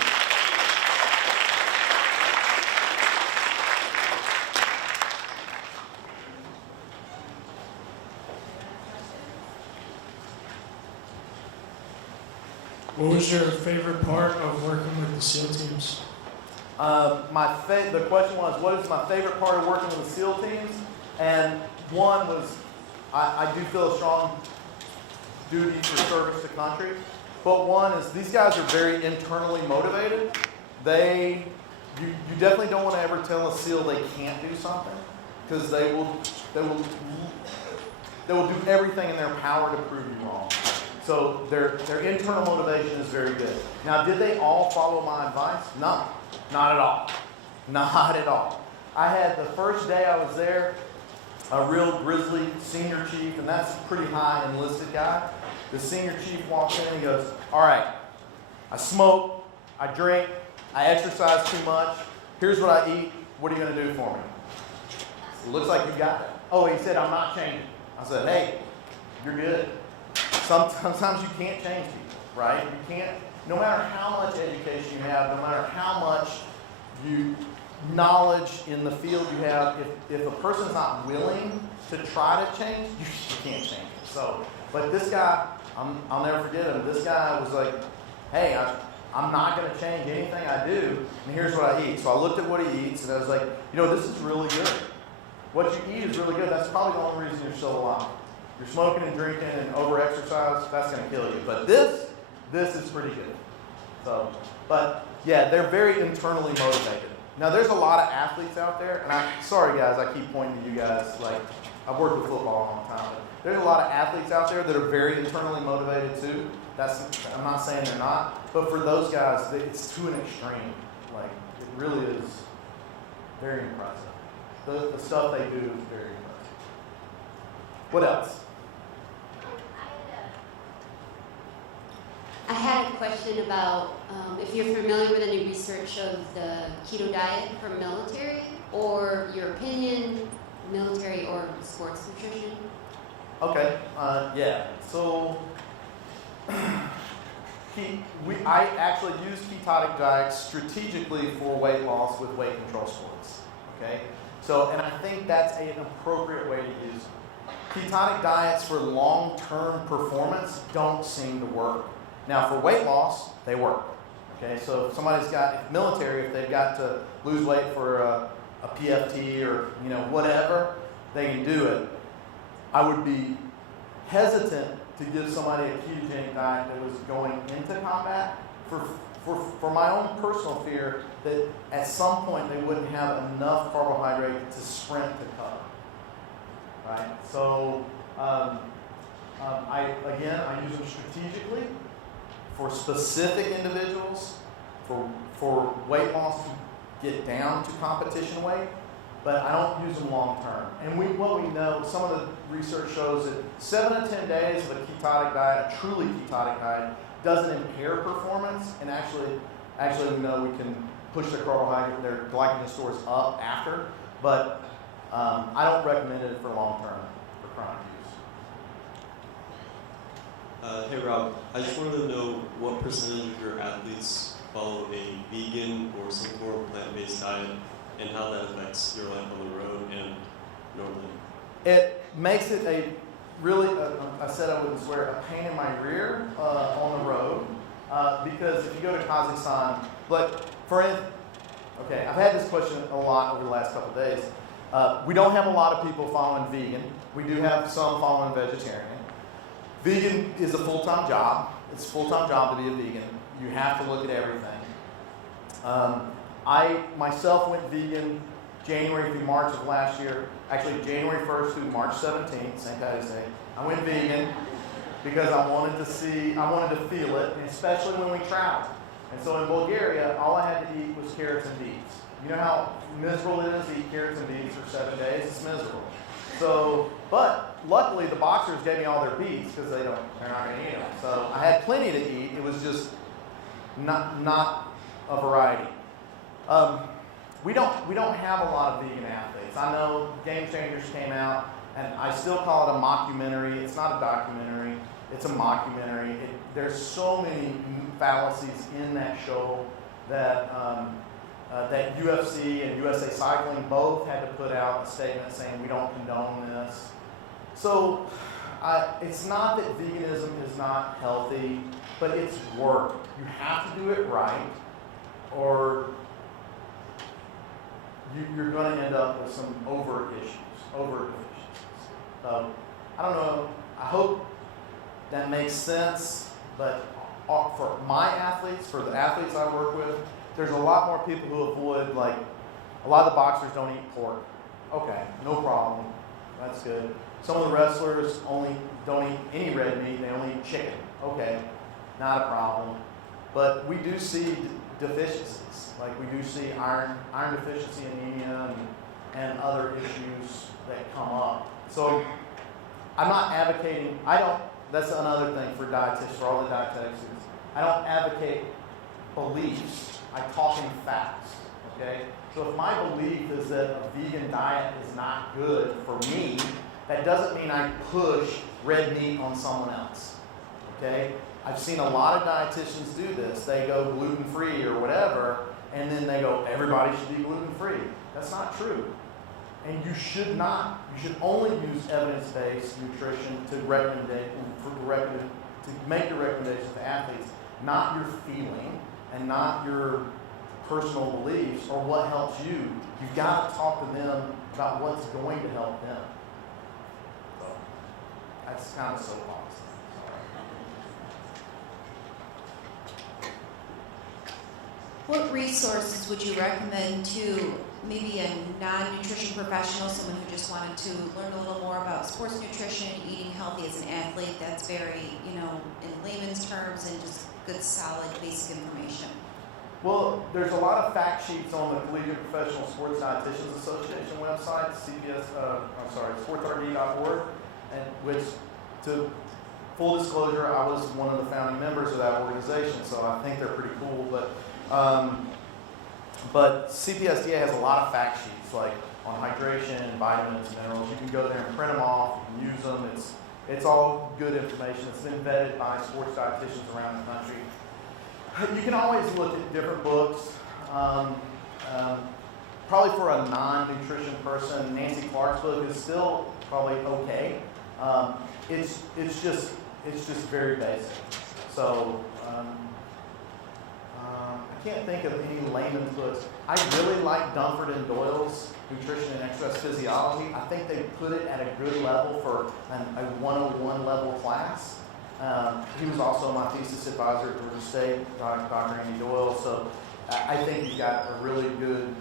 What was your favorite part of working with the SEAL teams? The question was, what is my favorite part of working with the SEAL teams? And one was, I do feel a strong duty for service to country. But one is, these guys are very internally motivated. You definitely don't want to ever tell a SEAL they can't do something, because they will do everything in their power to prove you wrong. So their internal motivation is very good. Now, did they all follow my advice? No, not at all. Not at all. I had the first day I was there, a real grizzly senior chief, and that's a pretty high enlisted guy. The senior chief walks in and he goes, all right, I smoke, I drink, I exercise too much. Here's what I eat. What are you going to do for me? It looks like you got it. Oh, he said, I'm not changing. I said, hey, you're good. Sometimes you can't change people, right? You can't, no matter how much education you have, no matter how much knowledge in the field you have, if a person's not willing to try to change, you can't change it. So, but this guy, I'll never forget him. This guy was like, hey, I'm not going to change anything I do, and here's what I eat. So I looked at what he eats, and I was like, this is really good. What you eat is really good. That's probably the only reason you're still alive. You're smoking and drinking and over-exercise, that's going to kill you. But this is pretty good. So, but yeah, they're very internally motivated. Now, there's a lot of athletes out there, and sorry guys, I keep pointing to you guys, like, I've worked with football a long time, but there's a lot of athletes out there that are very internally motivated too. I'm not saying they're not, but for those guys, it's to an extreme. Like, it really is very impressive. The stuff they do is very impressive. What else? I had a question about if you're familiar with any research of the Keto Diet for military, or your opinion, military or sports nutrition? Okay, yeah. So, I actually use ketotic diets strategically for weight loss with weight control sports. Okay, so, and I think that's an appropriate way to use them. Ketotic diets for long-term performance don't seem to work. Now, for weight loss, they work. Okay, so if somebody's got military, if they've got to lose weight for a PFT or whatever, they can do it. I would be hesitant to give somebody a ketogenic diet that was going into combat for my own personal fear that at some point they wouldn't have enough carbohydrate to sprint to cover. Right? So I use them strategically for specific individuals, for weight loss to get down to competition weight, but I don't use them long term. And what we know, some of the research shows that 7 to 10 days of a ketotic diet, a truly ketotic diet, doesn't impair performance, and actually we know we can push their carbohydrate, their glycogen stores up after, but I don't recommend it for long term for chronic use. Hey Rob, I just wanted to know what percentage of your athletes follow a vegan or some form of plant-based diet, and how that affects your life on the road and normally. It makes it a really, I said I wouldn't swear, a pain in my rear on the road, because if you go to Kazakhstan, but okay, I've had this question a lot over the last couple of days. We don't have a lot of people following vegan. We do have some following vegetarian. Vegan is a full-time job. It's a full-time job to be a vegan. You have to look at everything. I myself went vegan January through March of last year. Actually, January 1st through March 17th, St. Patty's Day. I went vegan because I wanted to feel it, and especially when we traveled. And so in Bulgaria, all I had to eat was carrots and beets. You know how miserable it is to eat carrots and beets for 7 days? It's miserable. So, but luckily the boxers gave me all their beets because they're not going to eat them. So I had plenty to eat. It was just not a variety. We don't have a lot of vegan athletes. I know Game Changers came out, and I still call it a mockumentary. It's not a documentary. It's a mockumentary. There's so many fallacies in that show that that UFC and USA Cycling both had to put out a statement saying we don't condone this. So it's not that veganism is not healthy, but it's work. You have to do it right, or you're going to end up with some overt deficiencies. I don't know. I hope that makes sense, but for my athletes, for the athletes I work with, there's a lot more people who avoid, like, a lot of the boxers don't eat pork. Okay, no problem. That's good. Some of the wrestlers don't eat any red meat, they only eat chicken. Okay, not a problem. But we do see deficiencies. Like, we do see iron deficiency, anemia, and other issues that come up. So I'm not advocating, that's another thing for dietitians, for all the dietetics students. I don't advocate beliefs. I talk in facts, okay? So if my belief is that a vegan diet is not good for me, that doesn't mean I push red meat on someone else, okay? I've seen a lot of dietitians do this. They go gluten-free or whatever, and then they go, everybody should be gluten-free. That's not true. And you should not. You should only use evidence-based nutrition to make your recommendations to athletes, not your feeling and not your personal beliefs or what helps you. You've got to talk to them about what's going to help them. So that's kind of soapbox. What resources would you recommend to maybe a non-nutrition professional, someone who just wanted to learn a little more about sports nutrition, eating healthy as an athlete, that's very, in layman's terms and just good, solid, basic information? Well, there's a lot of fact sheets on the Collegiate Professional Sports Dietitians Association website, sportsrd.org, and which, to full disclosure, I was one of the founding members of that organization, so I think they're pretty cool. But CPSDA has a lot of fact sheets, like on hydration and vitamins and minerals. You can go there and print them off, you can use them. It's all good information. It's been vetted by sports dietitians around the country. You can always look at different books. Probably for a non-nutrition person, Nancy Clark's book is still probably okay. It's just very basic. So I can't think of any layman's books. I really like Dunford and Doyle's Nutrition and Exercise Physiology. I think they put it at a good level for a 101 level class. He was also my thesis advisor at Georgia State, Dr. Andy Doyle. So I think he's got a really good,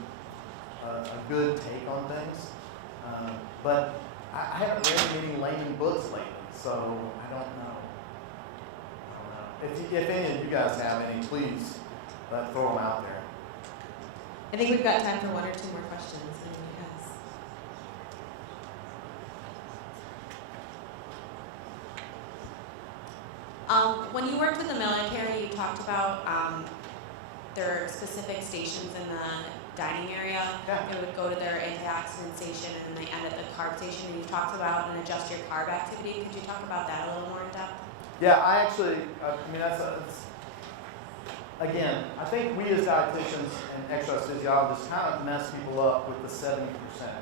take on things. But I haven't read any layman books lately, so I don't know. If any of you guys have any, please throw them out there. I think we've got time for one or two more questions. Anybody has? When you worked with the military, you talked about their specific stations in the dining area. Yeah. They would go to their antioxidant station and then they end at the carb station. And you talked about and adjust your carb activity. Could you talk about that a little more in depth? Yeah, I actually, again, I think we as dietitians and exercise physiologists kind of mess people up with the 70%,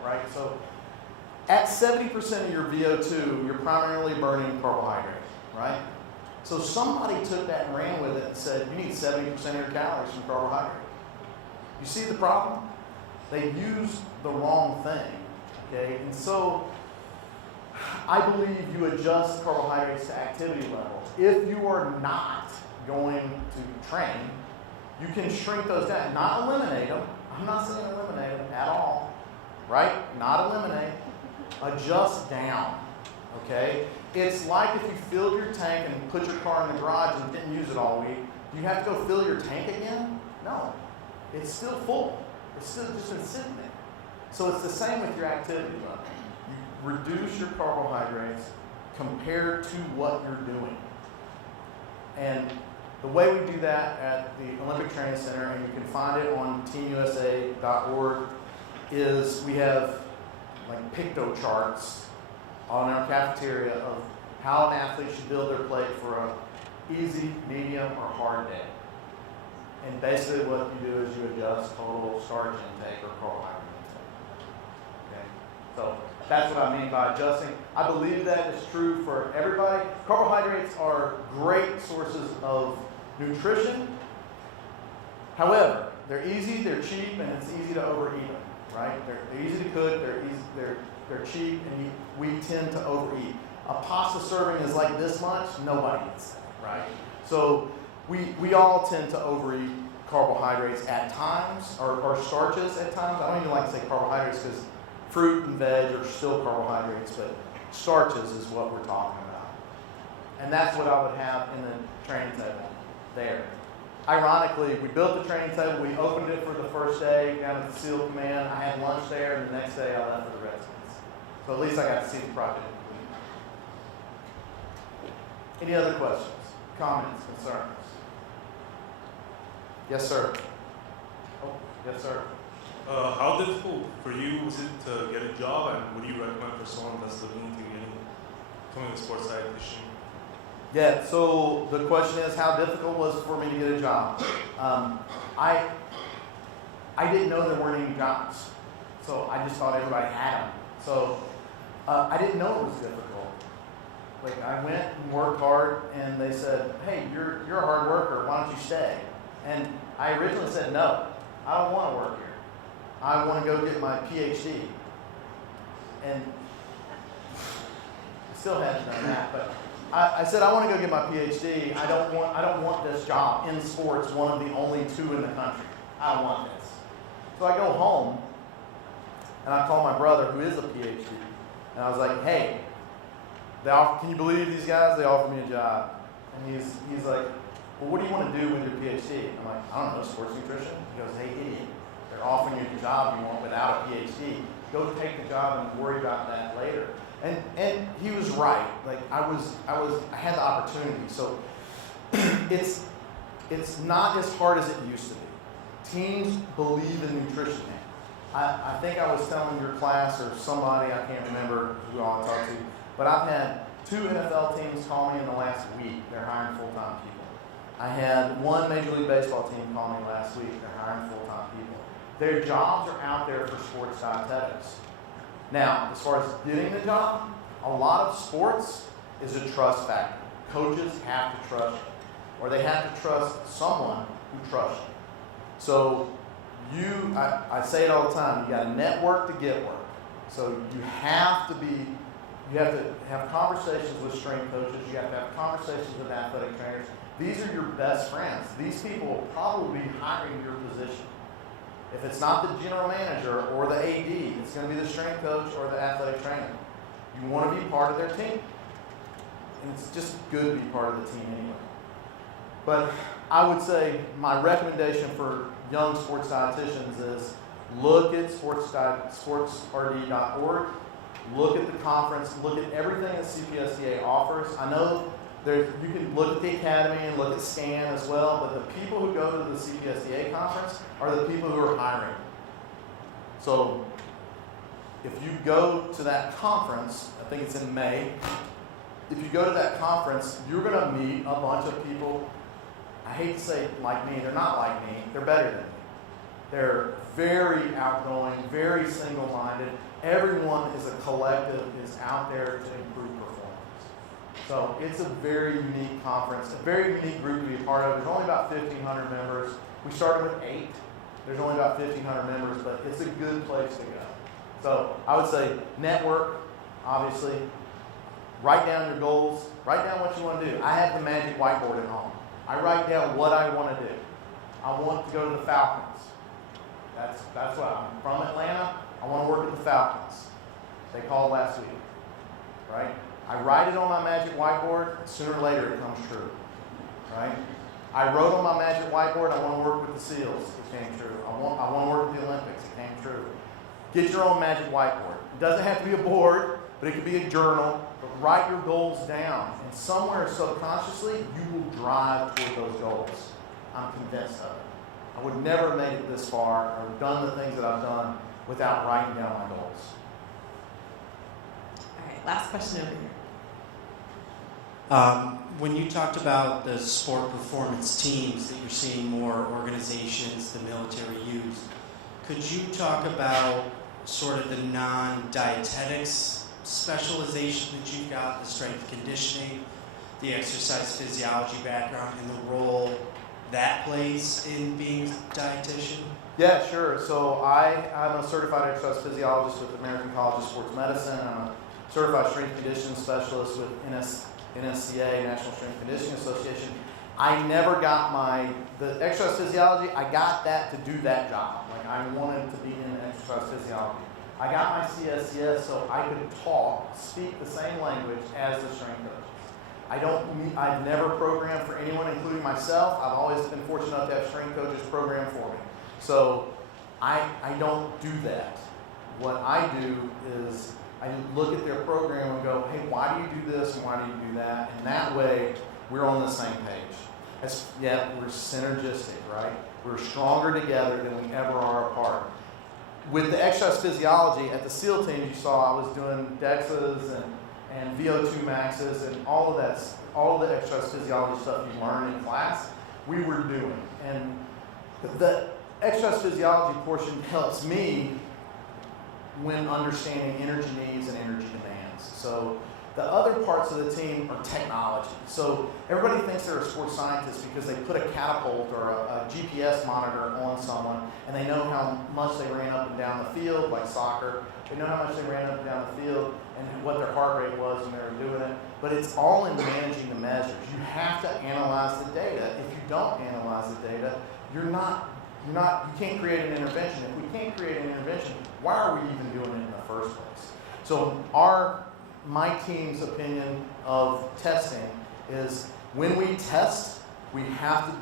right? So at 70% of your VO2, you're primarily burning carbohydrate, right? So somebody took that and ran with it and said, you need 70% of your calories from carbohydrate. You see the problem? They used the wrong thing, okay? And so I believe you adjust carbohydrates to activity levels. If you are not going to train, you can shrink those down, not eliminate them. I'm not saying eliminate them at all, right? Not eliminate, adjust down, okay? It's like if you filled your tank and put your car in the garage and didn't use it all week, do you have to go fill your tank again? No, it's still full. It's still just been sitting there. So it's the same with your activity level. You reduce your carbohydrates compared to what you're doing. And the way we do that at the Olympic Training Center, and you can find it on teamusa.org, is we have like picto charts on our cafeteria of how an athlete should build their plate for a easy, medium, or hard day. And basically what you do is you adjust total starch intake or carbohydrate intake. Okay? So that's what I mean by adjusting. I believe that is true for everybody. Carbohydrates are great sources of nutrition. However, they're easy, they're cheap, and it's easy to overeat them, right? They're easy to cook, they're cheap, and we tend to overeat. A pasta serving is like this much, nobody eats that, right? So we all tend to overeat carbohydrates at times, or starches at times. I don't even like to say carbohydrates because fruit and veg are still carbohydrates, but starches is what we're talking about. And that's what I would have in the training table there. Ironically, we built the training table, we opened it for the first day down at the SEAL Command. I had lunch there, and the next day I left for the Redskins. So at least I got to see the project complete. Any other questions, comments, concerns? Yes, sir. Oh, yes, sir. How difficult for you was it to get a job, and what do you recommend for someone that's looking into becoming a sports dietitian? Yeah, so the question is, how difficult was it for me to get a job? I didn't know there weren't any jobs, so I just thought everybody had them. So I didn't know it was difficult. Like, I went and worked hard, and they said, hey, you're a hard worker, why don't you stay? And I originally said, no, I don't want to work here. I want to go get my PhD. And I still haven't done that, but I said, I want to go get my PhD. I don't want this job in sports, one of the only two in the country. I don't want this. So I go home, and I call my brother, who is a PhD, and I was like, hey, can you believe these guys? They offered me a job. And he's like, well, what do you want to do with your PhD? I'm like, I don't know, sports nutrition. He goes, hey, idiot, they're offering you the job you want without a PhD. Go take the job and worry about that later. And he was right. Like I had the opportunity. So it's not as hard as it used to be. Teams believe in nutrition now. I think I was telling your class or somebody, I can't remember who I talked to, but I've had 2 NFL teams call me in the last week. They're hiring full-time people. I had 1 Major League Baseball team call me last week. They're hiring full-time people. Their jobs are out there for sports dietetics. Now, as far as getting the job, a lot of sports is a trust factor. Coaches have to trust you, or they have to trust someone who trusts you. So I say it all the time, you got to network to get work. So you have to have conversations with strength coaches, you have to have conversations with athletic trainers. These are your best friends. These people will probably be hiring your position. If it's not the general manager or the AD, it's going to be the strength coach or the athletic trainer. You want to be part of their team. And it's just good to be part of the team anyway. But I would say my recommendation for young sports dietitians is look at sportsrd.org, look at the conference, look at everything that CPSDA offers. I know you can look at the academy and look at SCAN as well, but the people who go to the CPSDA conference are the people who are hiring. So if you go to that conference, I think it's in May, if you go to that conference, you're going to meet a bunch of people, I hate to say like me, they're not like me, they're better than me. They're very outgoing, very single-minded. Everyone is a collective, is out there to improve performance. So it's a very unique conference, a very unique group to be a part of. There's only about 1,500 members. We started with 8. There's only about 1,500 members, but it's a good place to go. So I would say network, obviously. Write down your goals. Write down what you want to do. I have the magic whiteboard at home. I write down what I want to do. I want to go to the Falcons. That's what I'm from Atlanta. I want to work at the Falcons. They called last week, right? I write it on my magic whiteboard. Sooner or later, it comes true, right? I wrote on my magic whiteboard, I want to work with the SEALs. It came true. I want to work with the Olympics. It came true. Get your own magic whiteboard. It doesn't have to be a board, but it could be a journal. But write your goals down, and somewhere subconsciously, you will drive toward those goals. I'm convinced of it. I would never have made it this far or done the things that I've done without writing down my goals. All right, last question over here. When you talked about the sport performance teams that you're seeing more organizations, the military use, could you talk about sort of the non-dietetics specialization that you've got, the strength conditioning, the exercise physiology background, and the role that plays in being a dietitian? Yeah, sure. So I'm a certified exercise physiologist with the American College of Sports Medicine. I'm a certified strength conditioning specialist with NSCA, National Strength Conditioning Association. I never got the exercise physiology, I got that to do that job. Like I wanted to be in exercise physiology. I got my CSCS so I could speak the same language as the strength coaches. I've never programmed for anyone, including myself. I've always been fortunate enough to have strength coaches program for me. So I don't do that. What I do is I look at their program and go, hey, why do you do this and why do you do that? And that way, we're on the same page. We're synergistic, right? We're stronger together than we ever are apart. With the exercise physiology, at the SEAL team you saw, I was doing DEXAs and VO2 maxes and all the exercise physiology stuff you learn in class, we were doing. And the exercise physiology portion helps me when understanding energy needs and energy demands. So the other parts of the team are technology. So everybody thinks they're a sports scientist because they put a catapult or a GPS monitor on someone and they know how much they ran up and down the field, like soccer. They know how much they ran up and down the field and what their heart rate was when they were doing it. But it's all in managing the measures. You have to analyze the data. If you don't analyze the data, you can't create an intervention. If we can't create an intervention, why are we even doing it in the first place? So my team's opinion of testing is when we test, we have to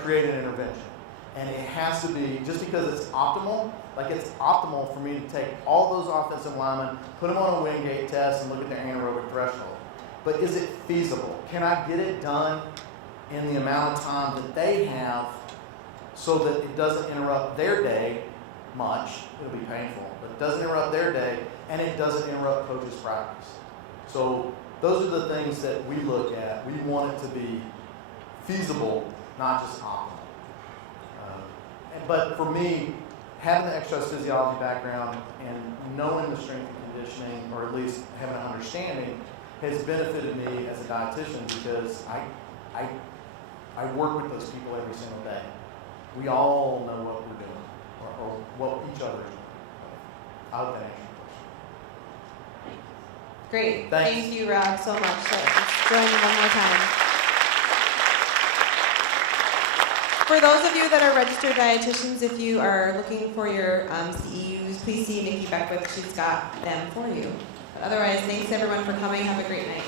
create an intervention. And it has to be, just because it's optimal, like it's optimal for me to take all those offensive linemen, put them on a Wingate test and look at their anaerobic threshold. But is it feasible? Can I get it done in the amount of time that they have so that it doesn't interrupt their day much? It'll be painful, but it doesn't interrupt their day and it doesn't interrupt coaches' practice. So those are the things that we look at. We want it to be feasible, not just optimal. But for me, having the exercise physiology background and knowing the strength and conditioning, or at least having an understanding, has benefited me as a dietitian because I work with those people every single day. We all know what we're doing, or what each other is doing. I hope that answers your question. Great. Thanks. Thank you, Rob, so much. Let's join you one more time. For those of you that are registered dietitians, if you are looking for your CEUs, please see Nikki Beckwith. She's got them for you. But otherwise, thanks everyone for coming. Have a great night.